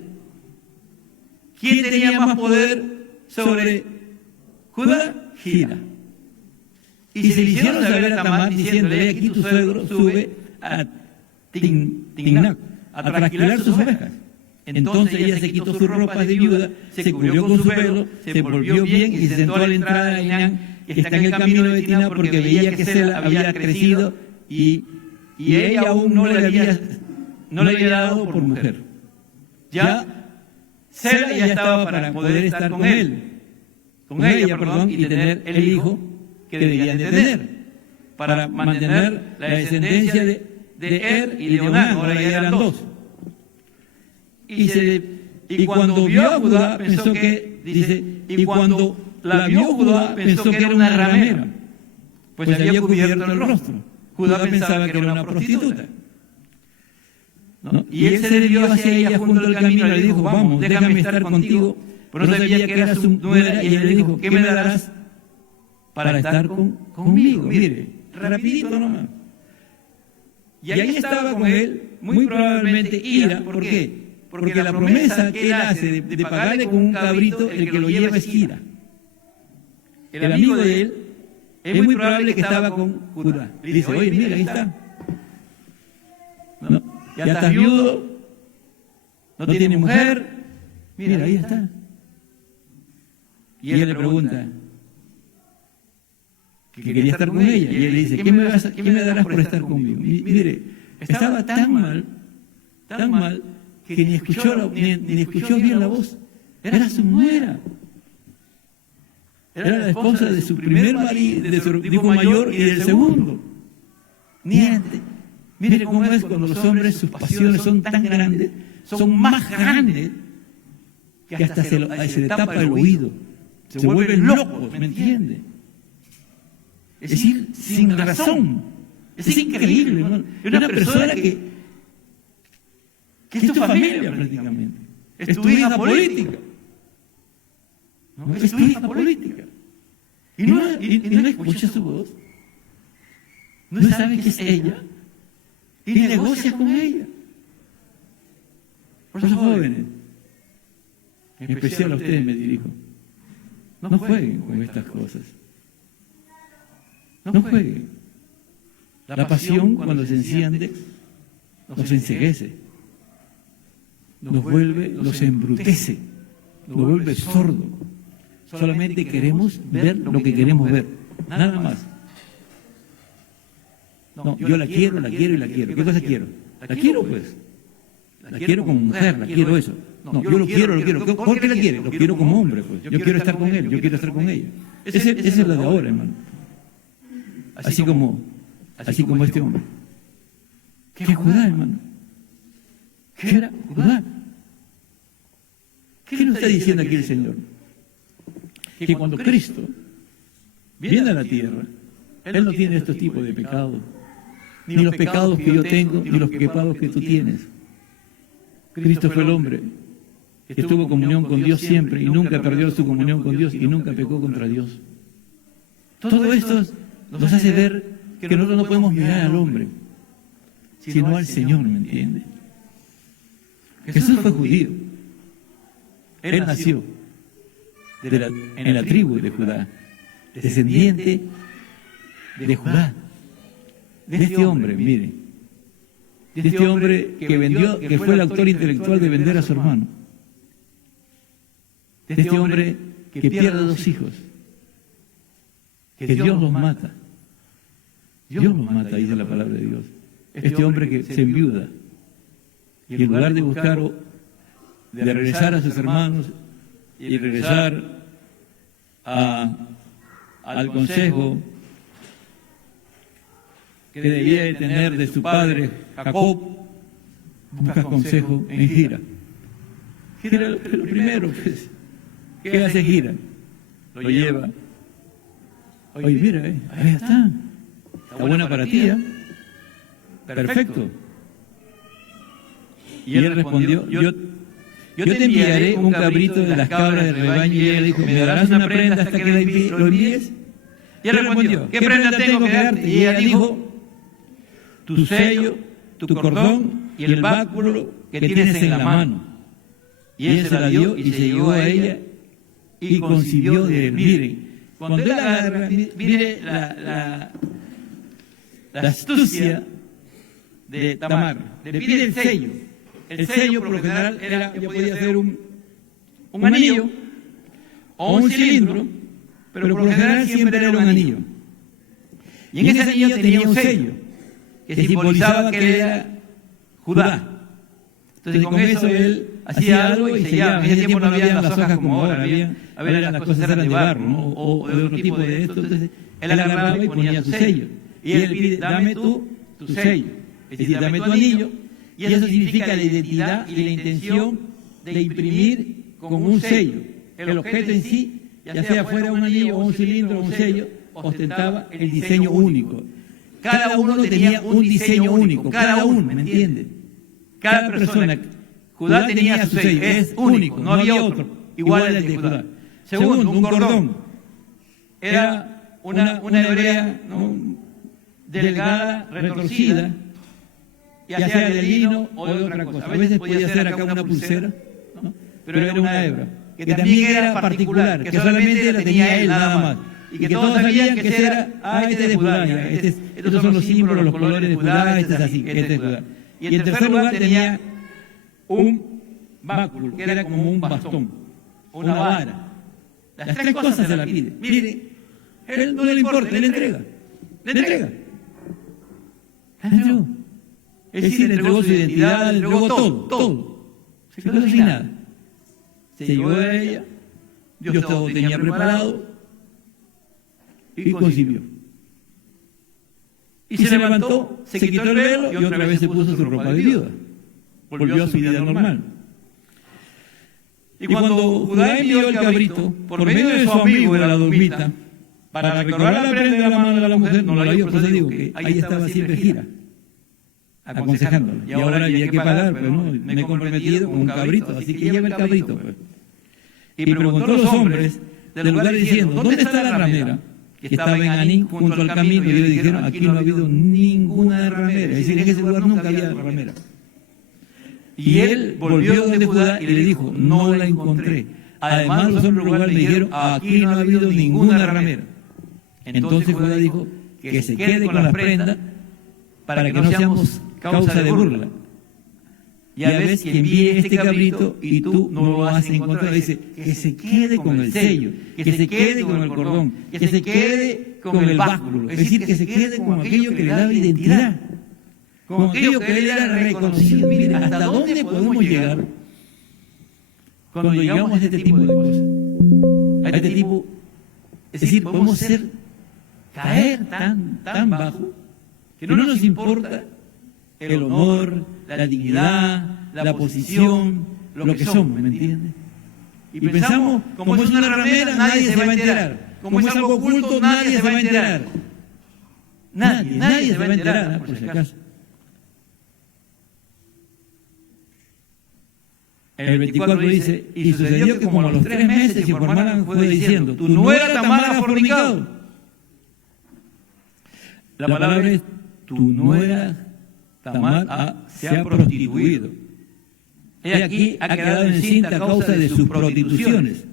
¿Quién tenía más poder sobre Judá? Gira. Y se le hicieron saber a Tamar diciéndole, aquí tu suegro sube a Timnac a trasquilar sus ovejas. Entonces ella se quitó sus ropas de viuda, se cubrió con su velo, se volvió bien y se sentó a la entrada de Ainán, que está en el camino de Timná, porque veía que Sela había crecido y ella aún no le había dado por mujer. Ya Sela ya estaba para poder estar con ella, y tener el hijo que debían de tener, para mantener la descendencia de Er y de Onán, ahora ya eran dos. Y cuando vio a Judá, pensó que, dice, y cuando la vio Judá, pensó que era una ramera, pues había cubierto el rostro. Judá pensaba que era una prostituta. ¿No? Y él se desvió hacia ella junto al camino y le dijo, vamos, déjame estar contigo, pero no sabía que era su nuera, y él le dijo, ¿qué me darás para estar conmigo? Mire, rapidito nomás. Y ahí estaba con él, muy probablemente ira. ¿Por qué? Porque la promesa que él hace de pagarle con un cabrito, el que lo lleva es Gira. El amigo de él es muy probable que estaba con Judá. Le dice, oye, mira, ahí está. ¿No? Ya estás viudo, no tiene mujer, mira, ahí está. Y él le pregunta que quería estar con ella. Y él le dice, ¿qué me darás por estar conmigo? Mire, estaba tan mal, que ni escuchó bien la voz. Era su nuera. Era la esposa de su primer marido, de su hijo mayor y del segundo. Niente. Mire cómo es cuando los hombres, sus pasiones son tan grandes, son más grandes, que hasta se le tapa el oído. Se vuelven locos, ¿me entiende? Es decir, sin razón. Es increíble, ¿no? Es una persona que es tu familia prácticamente. Es tu hija política. ¿No? Es tu hija política. Y no escucha su voz. No sabe que es ella. Y negocia con ella. Por eso, jóvenes, en especial a ustedes me dirijo, no jueguen con estas cosas. No jueguen. La pasión, cuando se enciende, nos enceguece. nos embrutece, nos vuelve sordo. Solamente queremos ver lo que queremos ver, nada más. No, yo la quiero y la quiero. ¿Qué cosa quiero? La quiero, pues. La quiero como mujer, la quiero eso. No, yo lo quiero. ¿Por qué la quiere? Lo quiero como hombre, pues. Yo quiero estar con él, yo quiero estar con ella. Esa es la de ahora, hermano. Así como este hombre. ¿Qué es Judá, hermano? ¿Qué era Judá? ¿Qué nos está diciendo aquí el Señor? Que cuando Cristo viene a la tierra, Él no tiene estos tipos de pecados, ni los pecados que yo tengo, ni los pecados que tú tienes. Cristo fue el hombre que tuvo comunión con Dios siempre y nunca perdió su comunión con Dios y nunca pecó contra Dios. Todo esto nos hace ver que nosotros no podemos mirar al hombre, sino al Señor, ¿me entiende? Jesús fue judío. Él nació en la tribu de Judá, descendiente de Judá, de este hombre, mire, de este hombre que fue el autor intelectual de vender a su hermano, de este hombre que pierde 2 hijos, que Dios los mata. Dios los mata, dice la palabra de Dios. Este hombre que se enviuda y en lugar de buscar, de regresar a sus hermanos y regresar al consejo que debía de tener de su padre Jacob, busca consejo en Gira. Gira lo primero, pues. ¿Qué hace Gira? Lo lleva. Oye, mira, ahí está. Está buena para ti, ¿eh? Perfecto. Y él respondió, yo te enviaré un cabrito de las cabras del rebaño. Y ella le dijo, ¿me darás una prenda hasta que lo envíes? Y él respondió, ¿qué prenda tengo que darte? Y ella dijo, tu sello, tu cordón y el báculo que tienes en la mano. Y él se la dio y se llevó a ella y concibió de él. Miren, cuando él agarra, mire la astucia de Tamar, le pide el sello. El sello por lo general ya podía ser un anillo o un cilindro, pero por lo general siempre era un anillo. Y en ese anillo tenía un sello que simbolizaba que él era Judá. Entonces con eso él hacía algo y sellaba. En ese tiempo no había las hojas como ahora, las cosas eran de barro, ¿no? o de otro tipo de esto. Entonces él agarraba y ponía su sello. Y él pide, dame tu sello, es decir, dame tu anillo. Y eso significa la identidad y la intención de imprimir con un sello. El objeto en sí, ya sea fuera un anillo o un cilindro o un sello, ostentaba el diseño único. Cada uno tenía un diseño único, cada uno, ¿me entiende? Cada persona, Judá tenía su sello, es único, no había otro igual al de Judá. Segundo, un cordón. Era una hebrea, ¿no?, delgada, retorcida, ya sea de lino o de otra cosa. A veces podía ser acá una pulsera, ¿no?, pero era una hebra, que también era particular, que solamente la tenía él nada más. Y que todos sabían que ese era, este es de Judá, estos son los símbolos, los colores de Judá, este es así, este es de Judá. Y en tercer lugar tenía un báculo, que era como un bastón, una vara. Las 3 cosas se la pide. Mire, él no le importa, él entrega. Le entregó. Él sí le entregó su identidad, le entregó todo. Se quedó sin nada. Se llevó a ella, Dios todo tenía preparado y concibió. Y se levantó, se quitó el velo y otra vez se puso su ropa de viuda. Volvió a su vida normal. Y cuando Judá envió el cabrito, por medio de su amigo, la dormita, para recordar la prenda de la mano de la mujer, no la dio, por eso digo que ahí estaba siempre Gira, aconsejándole. Y ahora había que pagar, pues no, me he comprometido con un cabrito, así que lleva el cabrito, pues. Y preguntó a los hombres del lugar diciendo, ¿dónde está la ramera? Que estaba en Anín, junto al camino, y ellos dijeron, aquí no ha habido ninguna ramera, es decir, en ese lugar nunca había ramera. Y él volvió de Judá y le dijo, no la encontré. Además los hombres del lugar le dijeron, aquí no ha habido ninguna ramera. Entonces Judá dijo, que se quede con las prendas para que no seamos causa de burla. ya ves que envíe este cabrito y tú no lo has encontrado. Dice, que se quede con el sello, que se quede con el cordón, que se quede con el báculo. Es decir, que se quede con aquello que le daba identidad, con aquello que él era reconocido. Miren, ¿hasta dónde podemos llegar cuando llegamos a este tipo de cosas? A este tipo, es decir, podemos caer tan bajo que no nos importa el honor, la dignidad, la posición, lo que somos, ¿me entiendes? Y pensamos, como es una ramera, nadie se va a enterar. Como es algo oculto, nadie se va a enterar. Nadie se va a enterar, por si acaso. El 24 dice, y sucedió que como a los 3 meses informaron fue diciendo, tu nuera Tamar ha fornicado. La palabra es, tu nuera Tamar se ha prostituido. Ella aquí ha quedado encinta a causa de sus prostituciones.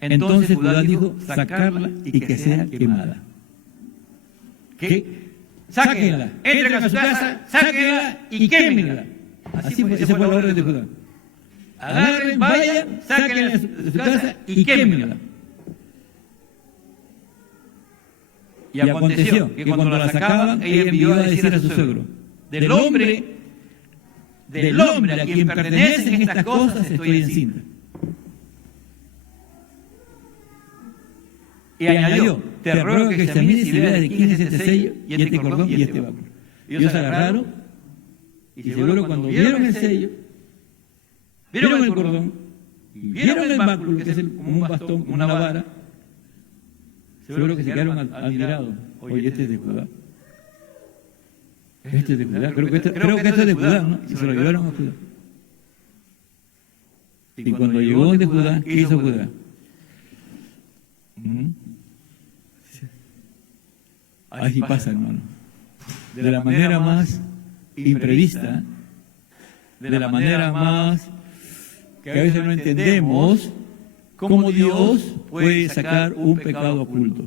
Entonces Judá dijo, sacarla y que sea quemada. ¿Qué? Sáquenla, entren a su casa, sáquenla y quémenla. Así fue, esa fue la orden de Judá. Agarren, vayan, sáquenla de su casa y quémenla. Y aconteció que cuando la sacaban, ella envió a decir a su suegro, del hombre a quien pertenecen estas cosas estoy encinta. Y añadió, te ruego que examines y veas de quién es este sello, y este cordón, y este báculo. Ellos agarraron, y seguro cuando vieron el sello, vieron el cordón, y vieron el báculo, que es como un bastón, una vara, seguro que se quedaron admirados. Oye, este es de Judá. Este es de Judá. Creo que este es de Judá, ¿no? Y se lo llevaron a Judá. Y cuando llegó de Judá, ¿qué hizo Judá? Así pasa, hermano. De la manera más imprevista, de la manera más que a veces no entendemos, cómo Dios puede sacar un pecado oculto.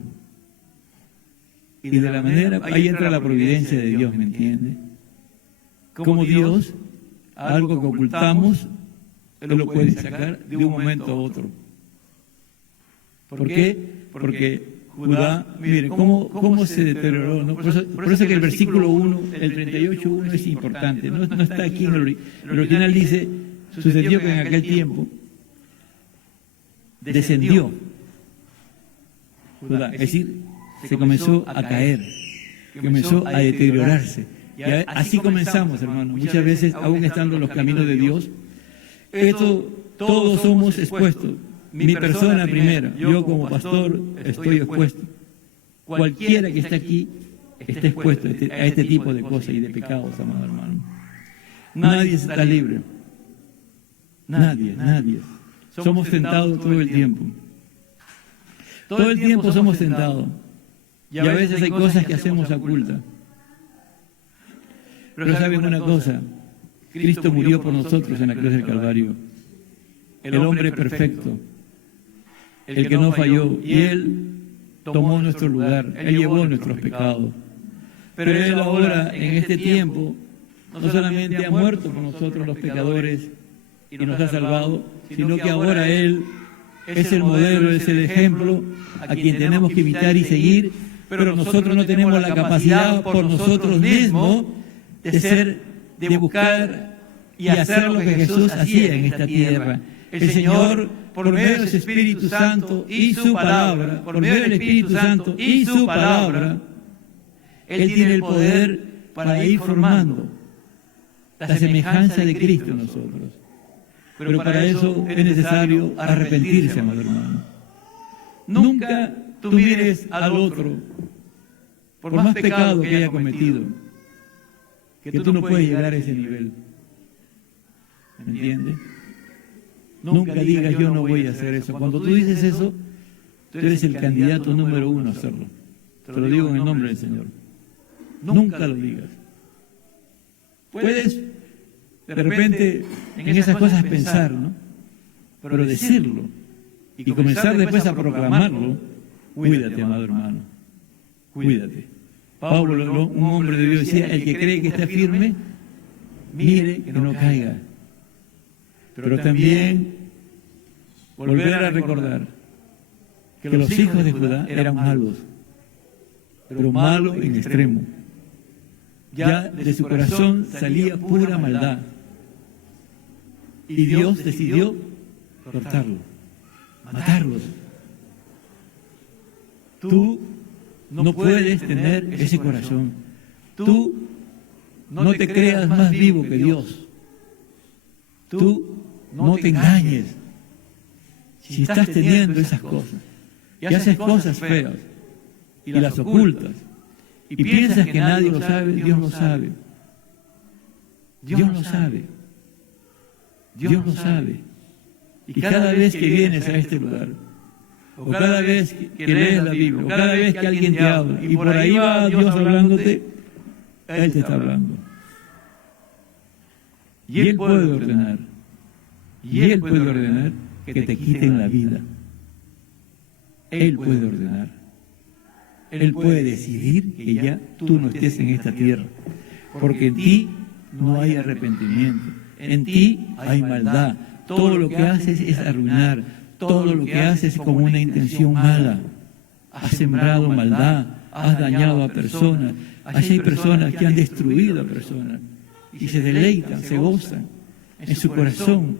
Y de la manera, ahí entra la providencia de Dios, ¿me entiende? Cómo Dios, algo que ocultamos, Él lo puede sacar de un momento a otro. ¿Por qué? Porque Judá, miren, cómo se deterioró, ¿no? Por eso que el versículo 1, el 38.1 es importante, no está aquí en el original dice, sucedió que en aquel tiempo descendió Judá, es decir, se comenzó a caer, comenzó a deteriorarse. Y así comenzamos, hermanos, muchas veces, aún estando en los caminos de Dios, todos somos expuestos. Mi persona primera, yo como pastor estoy expuesto. Cualquiera que esté aquí está expuesto a este tipo de cosas y de pecados, amado hermano. Nadie está libre. Nadie. Somos tentados todo el tiempo. Todo el tiempo somos tentados. Y a veces hay cosas que hacemos ocultas. Pero saben una cosa, Cristo murió por nosotros en la cruz del Calvario. El hombre perfecto, el que no falló, y Él tomó nuestro lugar, Él llevó nuestros pecados. Pero Él ahora, en este tiempo, no solamente ha muerto por nosotros los pecadores y nos ha salvado, sino que ahora Él es el modelo, es el ejemplo a quien tenemos que imitar y seguir, pero nosotros no tenemos la capacidad por nosotros mismos de buscar y hacer lo que Jesús hacía en esta tierra. El Señor, por medio de su Espíritu Santo y su palabra, por medio del Espíritu Santo y su palabra, Él tiene el poder para ir formando la semejanza de Cristo en nosotros. Pero para eso es necesario arrepentirse, amado hermano. Nunca tú mires al otro, por más pecado que haya cometido, que tú no puedes llegar a ese nivel. ¿Me entiendes? Nunca digas yo no voy a hacer eso. Cuando tú dices eso, tú eres el candidato número 1 a hacerlo. Te lo digo en el nombre del Señor. Nunca lo digas. Puedes de repente en esas cosas pensar, ¿no? Pero decirlo y comenzar después a proclamarlo, cuídate, amado hermano. Cuídate. Pablo, un hombre de Dios, decía, el que cree que está firme, mire que no caiga. Pero también volver a recordar que los hijos de Judá eran malos, pero malos en extremo. Ya de su corazón salía pura maldad. Y Dios decidió cortarlo, matarlos. Tú no puedes tener ese corazón. Tú no te creas más vivo que Dios. Tú no te engañes. Si estás teniendo esas cosas y haces cosas feas y las ocultas y piensas que nadie lo sabe, Dios lo sabe. Dios lo sabe. Dios lo sabe. Y cada vez que vienes a este lugar, o cada vez que lees la Biblia, o cada vez que alguien te habla, y por ahí va Dios hablándote, Él te está hablando. Y Él puede ordenar. Y Él puede ordenar que te quiten la vida. Él puede ordenar. Él puede decidir que ya tú no estés en esta tierra. Porque en ti no hay arrepentimiento. En ti hay maldad. Todo lo que haces es arruinar. Todo lo que haces es con una intención mala. Has sembrado maldad. Has dañado a personas. Allí hay personas que han destruido a personas. Y se deleitan, se gozan en su corazón.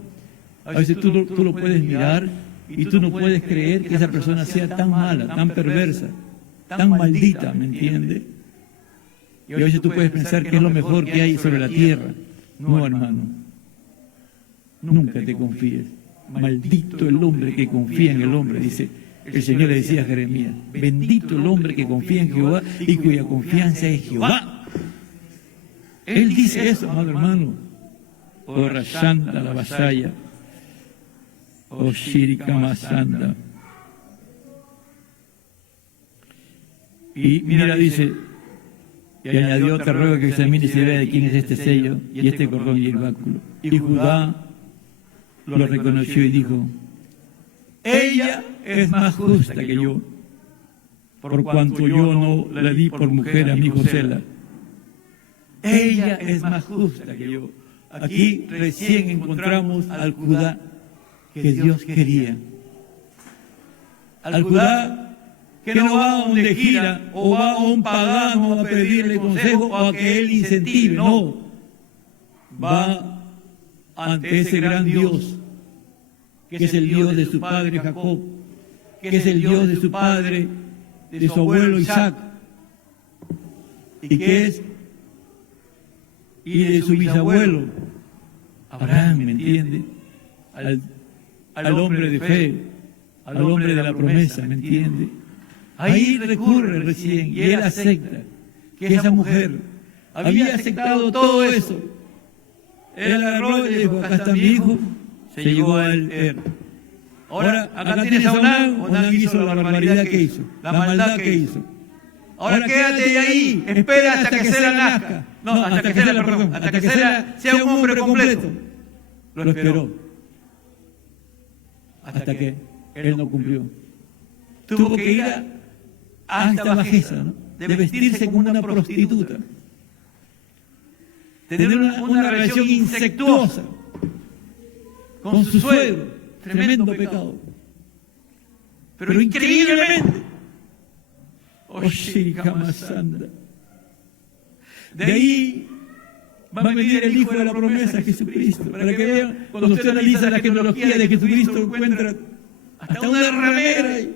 A veces tú lo puedes mirar y tú no puedes creer que esa persona sea tan mala, tan perversa, tan maldita, ¿me entiendes? Y a veces tú puedes pensar que es lo mejor que hay sobre la tierra. No, hermano. Nunca te confíes. Maldito el hombre que confía en el hombre, dice el Señor, le decía a Jeremías. Bendito el hombre que confía en Jehová y cuya confianza es Jehová. Él dice eso, amado hermano. Oh Rashanda la vasalla. Oh Shirikamasanda. Y mira, dice, y añadió, te ruego que examine y se vea de quién es este sello y este cordón y el báculo. Y Judá lo reconoció y dijo, ella es más justa que yo, por cuanto yo no la di por mujer a mi hijo Sela. Ella es más justa que yo. Aquí recién encontramos al Judá que Dios quería. Al Judá que no va a donde gira o va a un pagano a pedirle consejo o a que él incentive, no. Va ante ese gran Dios, que es el Dios de su padre Jacob, que es el Dios de su padre, de su abuelo Isaac, y que es y de su bisabuelo Abraham, ¿me entiende? Al hombre de fe, al hombre de la promesa, ¿me entiende? Ahí recurre recién y él acepta que esa mujer había aceptado todo eso. Él agarró y le dijo, acá está mi hijo, se llevó a él. Ahora, acá tienes a Onán, Onán hizo la barbaridad que hizo, la maldad que hizo. Ahora quédate ahí, espera hasta que Sela nazca. No, hasta que Sela, perdón, hasta que Sela sea un hombre completo. Lo esperó. Hasta que él no cumplió. Tuvo que ir a esta bajeza, ¿no? De vestirse como una prostituta. Tener una relación insectuosa con su suegro. Tremendo pecado. Pero increíblemente, Oshirikamasanda. De ahí va a venir el Hijo de la promesa, Jesucristo. Para que vean, cuando usted analiza la genealogía de Jesucristo, encuentra hasta una ramera ahí.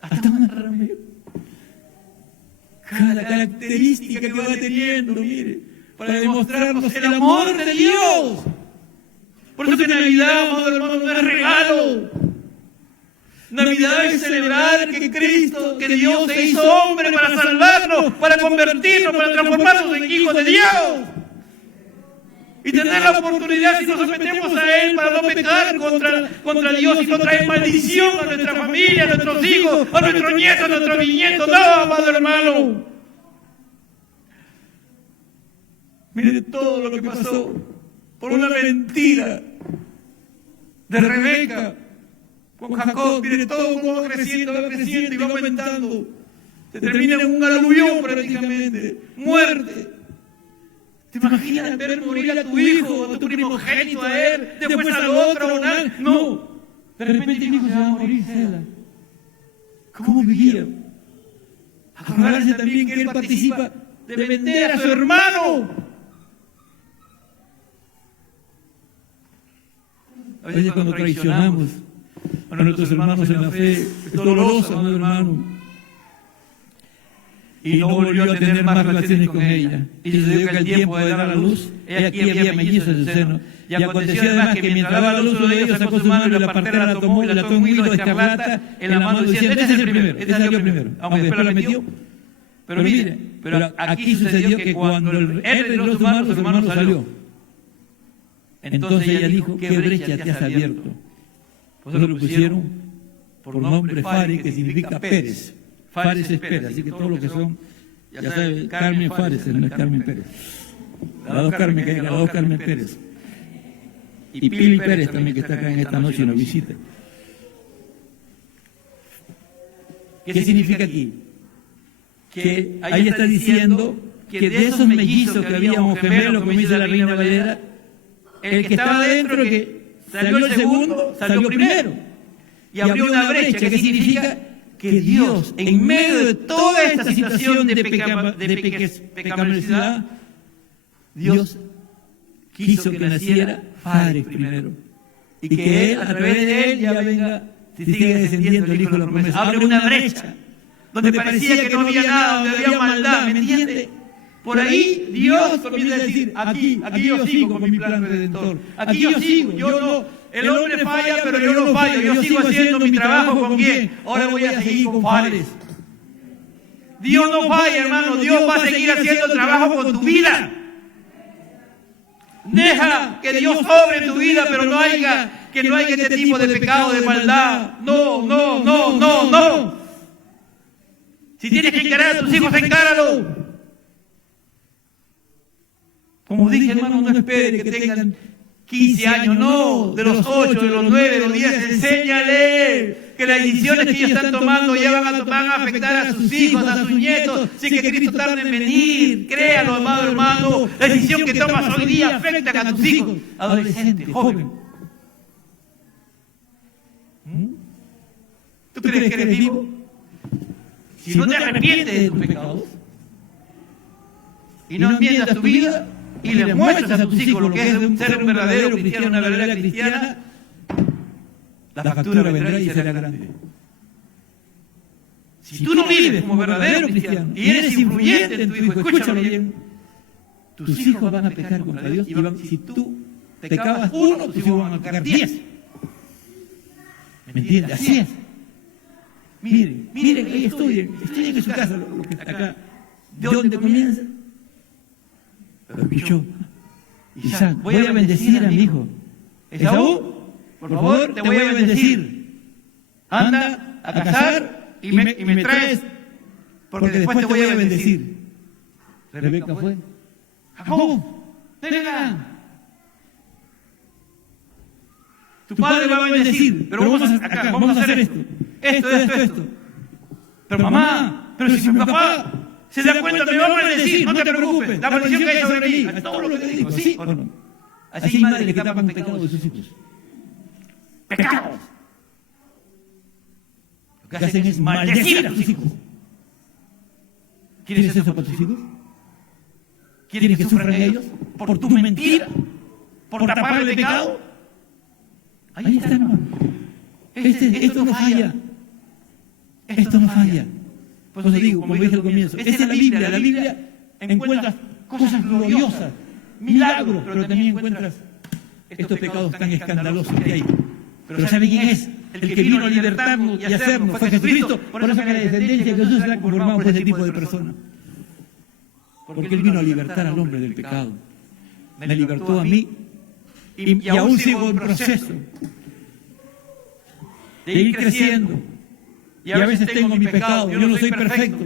Hasta una ramera. Cada característica que va teniendo, mire, para demostrarnos el amor de Dios. Por eso que Navidad, amado hermano, no es regalo. Navidad es celebrar que Cristo, que Dios se hizo hombre para salvarnos, para convertirnos, para transformarnos en hijos de Dios. Y tener la oportunidad, si nos sometemos a Él, para no pecar contra Dios y no traer maldición a nuestra familia, a nuestros hijos, a nuestros nietos, a nuestros bisnietos. No, amado hermano. Mire todo lo que pasó por una mentira de Rebeca con Jacob. Mire todo cómo va creciendo y va aumentando. Se termina en un aluvión prácticamente. Muerte. ¿Te imaginas ver morir a tu hijo, a tu primogénito, a él, después al otro, no. De repente mi hijo se va a morir, Cela. ¿Cómo vivía? Acordarse también que él participa de vender a su hermano. A veces cuando traicionamos a nuestros hermanos en la fe, es doloroso, ¿no, hermano? Y no volvió a tener más relaciones con ella. Y sucedió que al tiempo de dar a luz, aquí había mellizos en su seno. Y aconteció además que mientras daba a luz uno de ellos sacó su mano y la partera la tomó y la ató en un hilo de escarlata en la mano diciendo, este es el primero, este salió primero. Aunque después la metió. Pero mire, pero aquí sucedió que cuando él retiró su hermano salió. Entonces ella dijo, ¿qué brecha te has abierto? Por eso lo pusieron por nombre Fares, que significa Pérez. Fares es Pérez, así que todo lo que son, ya sabe, Carmen Fares, no es Carmen Pérez. Las dos Carmen que hay, las dos Carmen Pérez. Y Pili Pérez también, que está acá en esta noche y nos visita. ¿Qué significa aquí? Que ahí está diciendo que de esos mellizos que habíamos gemelos, como dice la Reina Valera, el que estaba dentro, que salió el segundo, salió primero. Y abrió una brecha, que significa que Dios, en medio de toda esta situación de pecaminosidad, Dios quiso que naciera Fares primero. Y que Él, a través de Él, ya venga, si sigue descendiendo el Hijo de la promesa. Abre una brecha, donde parecía que no había nada, donde había maldad, ¿me entiende? Por ahí Dios comienza a decir, aquí yo sigo con mi plan redentor. Aquí yo sigo, yo no. El hombre falla, pero yo no fallo. Yo sigo haciendo mi trabajo con bien. Ahora voy a seguir con Fares. Dios no falla, hermano. Dios va a seguir haciendo el trabajo con tu vida. Deja que Dios obre en tu vida, pero no haya este tipo de pecado, de maldad. No. Si tienes que encarar a tus hijos, encáralo. Como dije, hermano, no espere que tengan 15 años, no, de los 8, de los 9, de los 10, enséñale que las decisiones que ellos están tomando ya van a afectar a sus hijos, a sus nietos, sin que Cristo tarde en venir. Créalo, amado hermano, la decisión que tomas hoy día afecta a tus hijos, adolescente, joven. ¿Tú crees que eres vivo? Si no te arrepientes de tus pecados y no enmiendas tu vida, y le muestras a tus hijos lo que es ser un verdadero cristiano, una verdadera cristiana, la factura vendrá y será grande. Si tú no vives como verdadero cristiano y eres influyente en tu hijo, escúchalo bien, tus hijos van a pecar contra Dios y si tú pecabas uno, tus hijos van a pecar 10. ¿Me entiendes? Así es. Miren, ahí estudien en su casa lo que está acá. ¿De dónde comienza? Lo escuchó. Isaac, voy a bendecir a mi hijo. Esaú, por favor, te voy a bendecir. Anda a cazar y me traes, porque después te voy a bendecir. Rebeca fue. Jacob, venga. Tu padre va a bendecir, pero vamos a hacer esto. Esto. Pero mamá, pero si mi papá se da cuenta, me va a maldecir, no te preocupes, la maldición que hay sobre mí. Es todo lo que te digo, ¿sí o no? Así hay madres que tapan pecados de sus hijos. Pecados. Lo que hacen es maldecir a tus hijos. ¿Quieres eso para tus hijos? ¿Quieres que sufran ellos por tu mentira? ¿Por tapar el pecado? Ahí está, hermano. Esto no falla. Esto no falla. Por eso digo, como dije al comienzo, esa es la Biblia. La Biblia encuentras cosas gloriosas, milagros, pero también encuentras estos pecados tan escandalosos que hay. Pero ¿sabe quién es? El que vino a libertarnos y a hacernos fue Jesucristo. Por eso que la descendencia de Jesús se ha conformado por ese tipo de personas. Porque Él vino a libertar al hombre del pecado. Me libertó a mí y aún sigo en proceso de ir creciendo. Y a veces tengo mi pecado, yo no soy perfecto.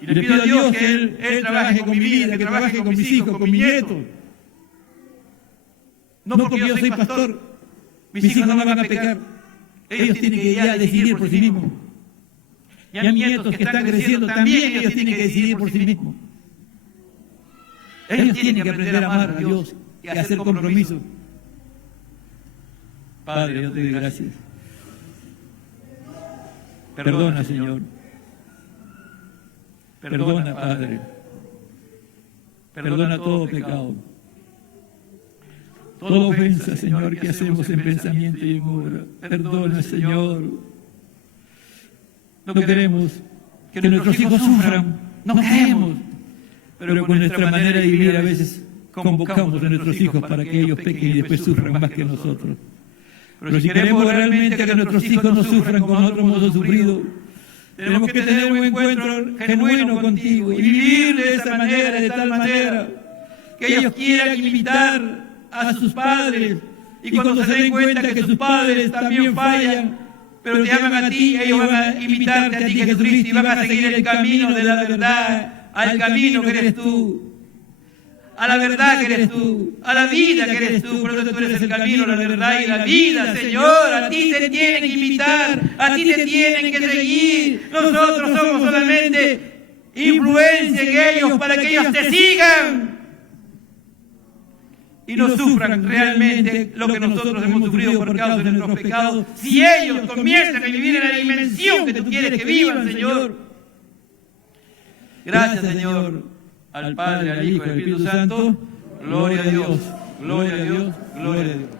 Y le pido a Dios que Él trabaje con mi vida, que trabaje con mis hijos, con mis nietos. No porque yo soy pastor, mis hijos no van a pecar. Ellos tienen que ya decidir por sí mismos. Y a mis nietos que están creciendo, también ellos tienen que decidir por sí mismos. Ellos tienen que aprender a amar a Dios y a hacer compromiso. Padre, yo te doy gracias. Perdona, Señor. Perdona, Padre. Perdona todo pecado. Toda ofensa, Señor, que hacemos en pensamiento y en obra. Perdona, Señor. No queremos que nuestros hijos sufran. No queremos. Pero con nuestra manera de vivir a veces convocamos a nuestros hijos para que ellos pequen y después sufran más que nosotros. Pero si queremos realmente que nuestros hijos no sufran como nosotros hemos sufrido, tenemos que tener un encuentro genuino contigo y vivir de esa manera, de tal manera, que ellos quieran imitar a sus padres, y cuando se den cuenta que sus padres también fallan, pero te aman a ti, ellos van a imitarte a ti, Jesucristo, y van a seguir el camino de la verdad, al camino que eres tú, a la verdad que eres tú, a la vida que eres tú. Por eso tú eres el camino, la verdad y la vida, Señor. A ti te tienen que imitar, a ti te tienen que seguir. Nosotros somos solamente influencia en ellos para que ellos te sigan y no sufran realmente lo que nosotros hemos sufrido por causa de nuestros pecados. Si ellos comienzan a vivir en la dimensión que tú quieres que vivan, Señor. Gracias, Señor, al Padre, al Hijo y al Espíritu Santo. Gloria a Dios, gloria a Dios, gloria a Dios.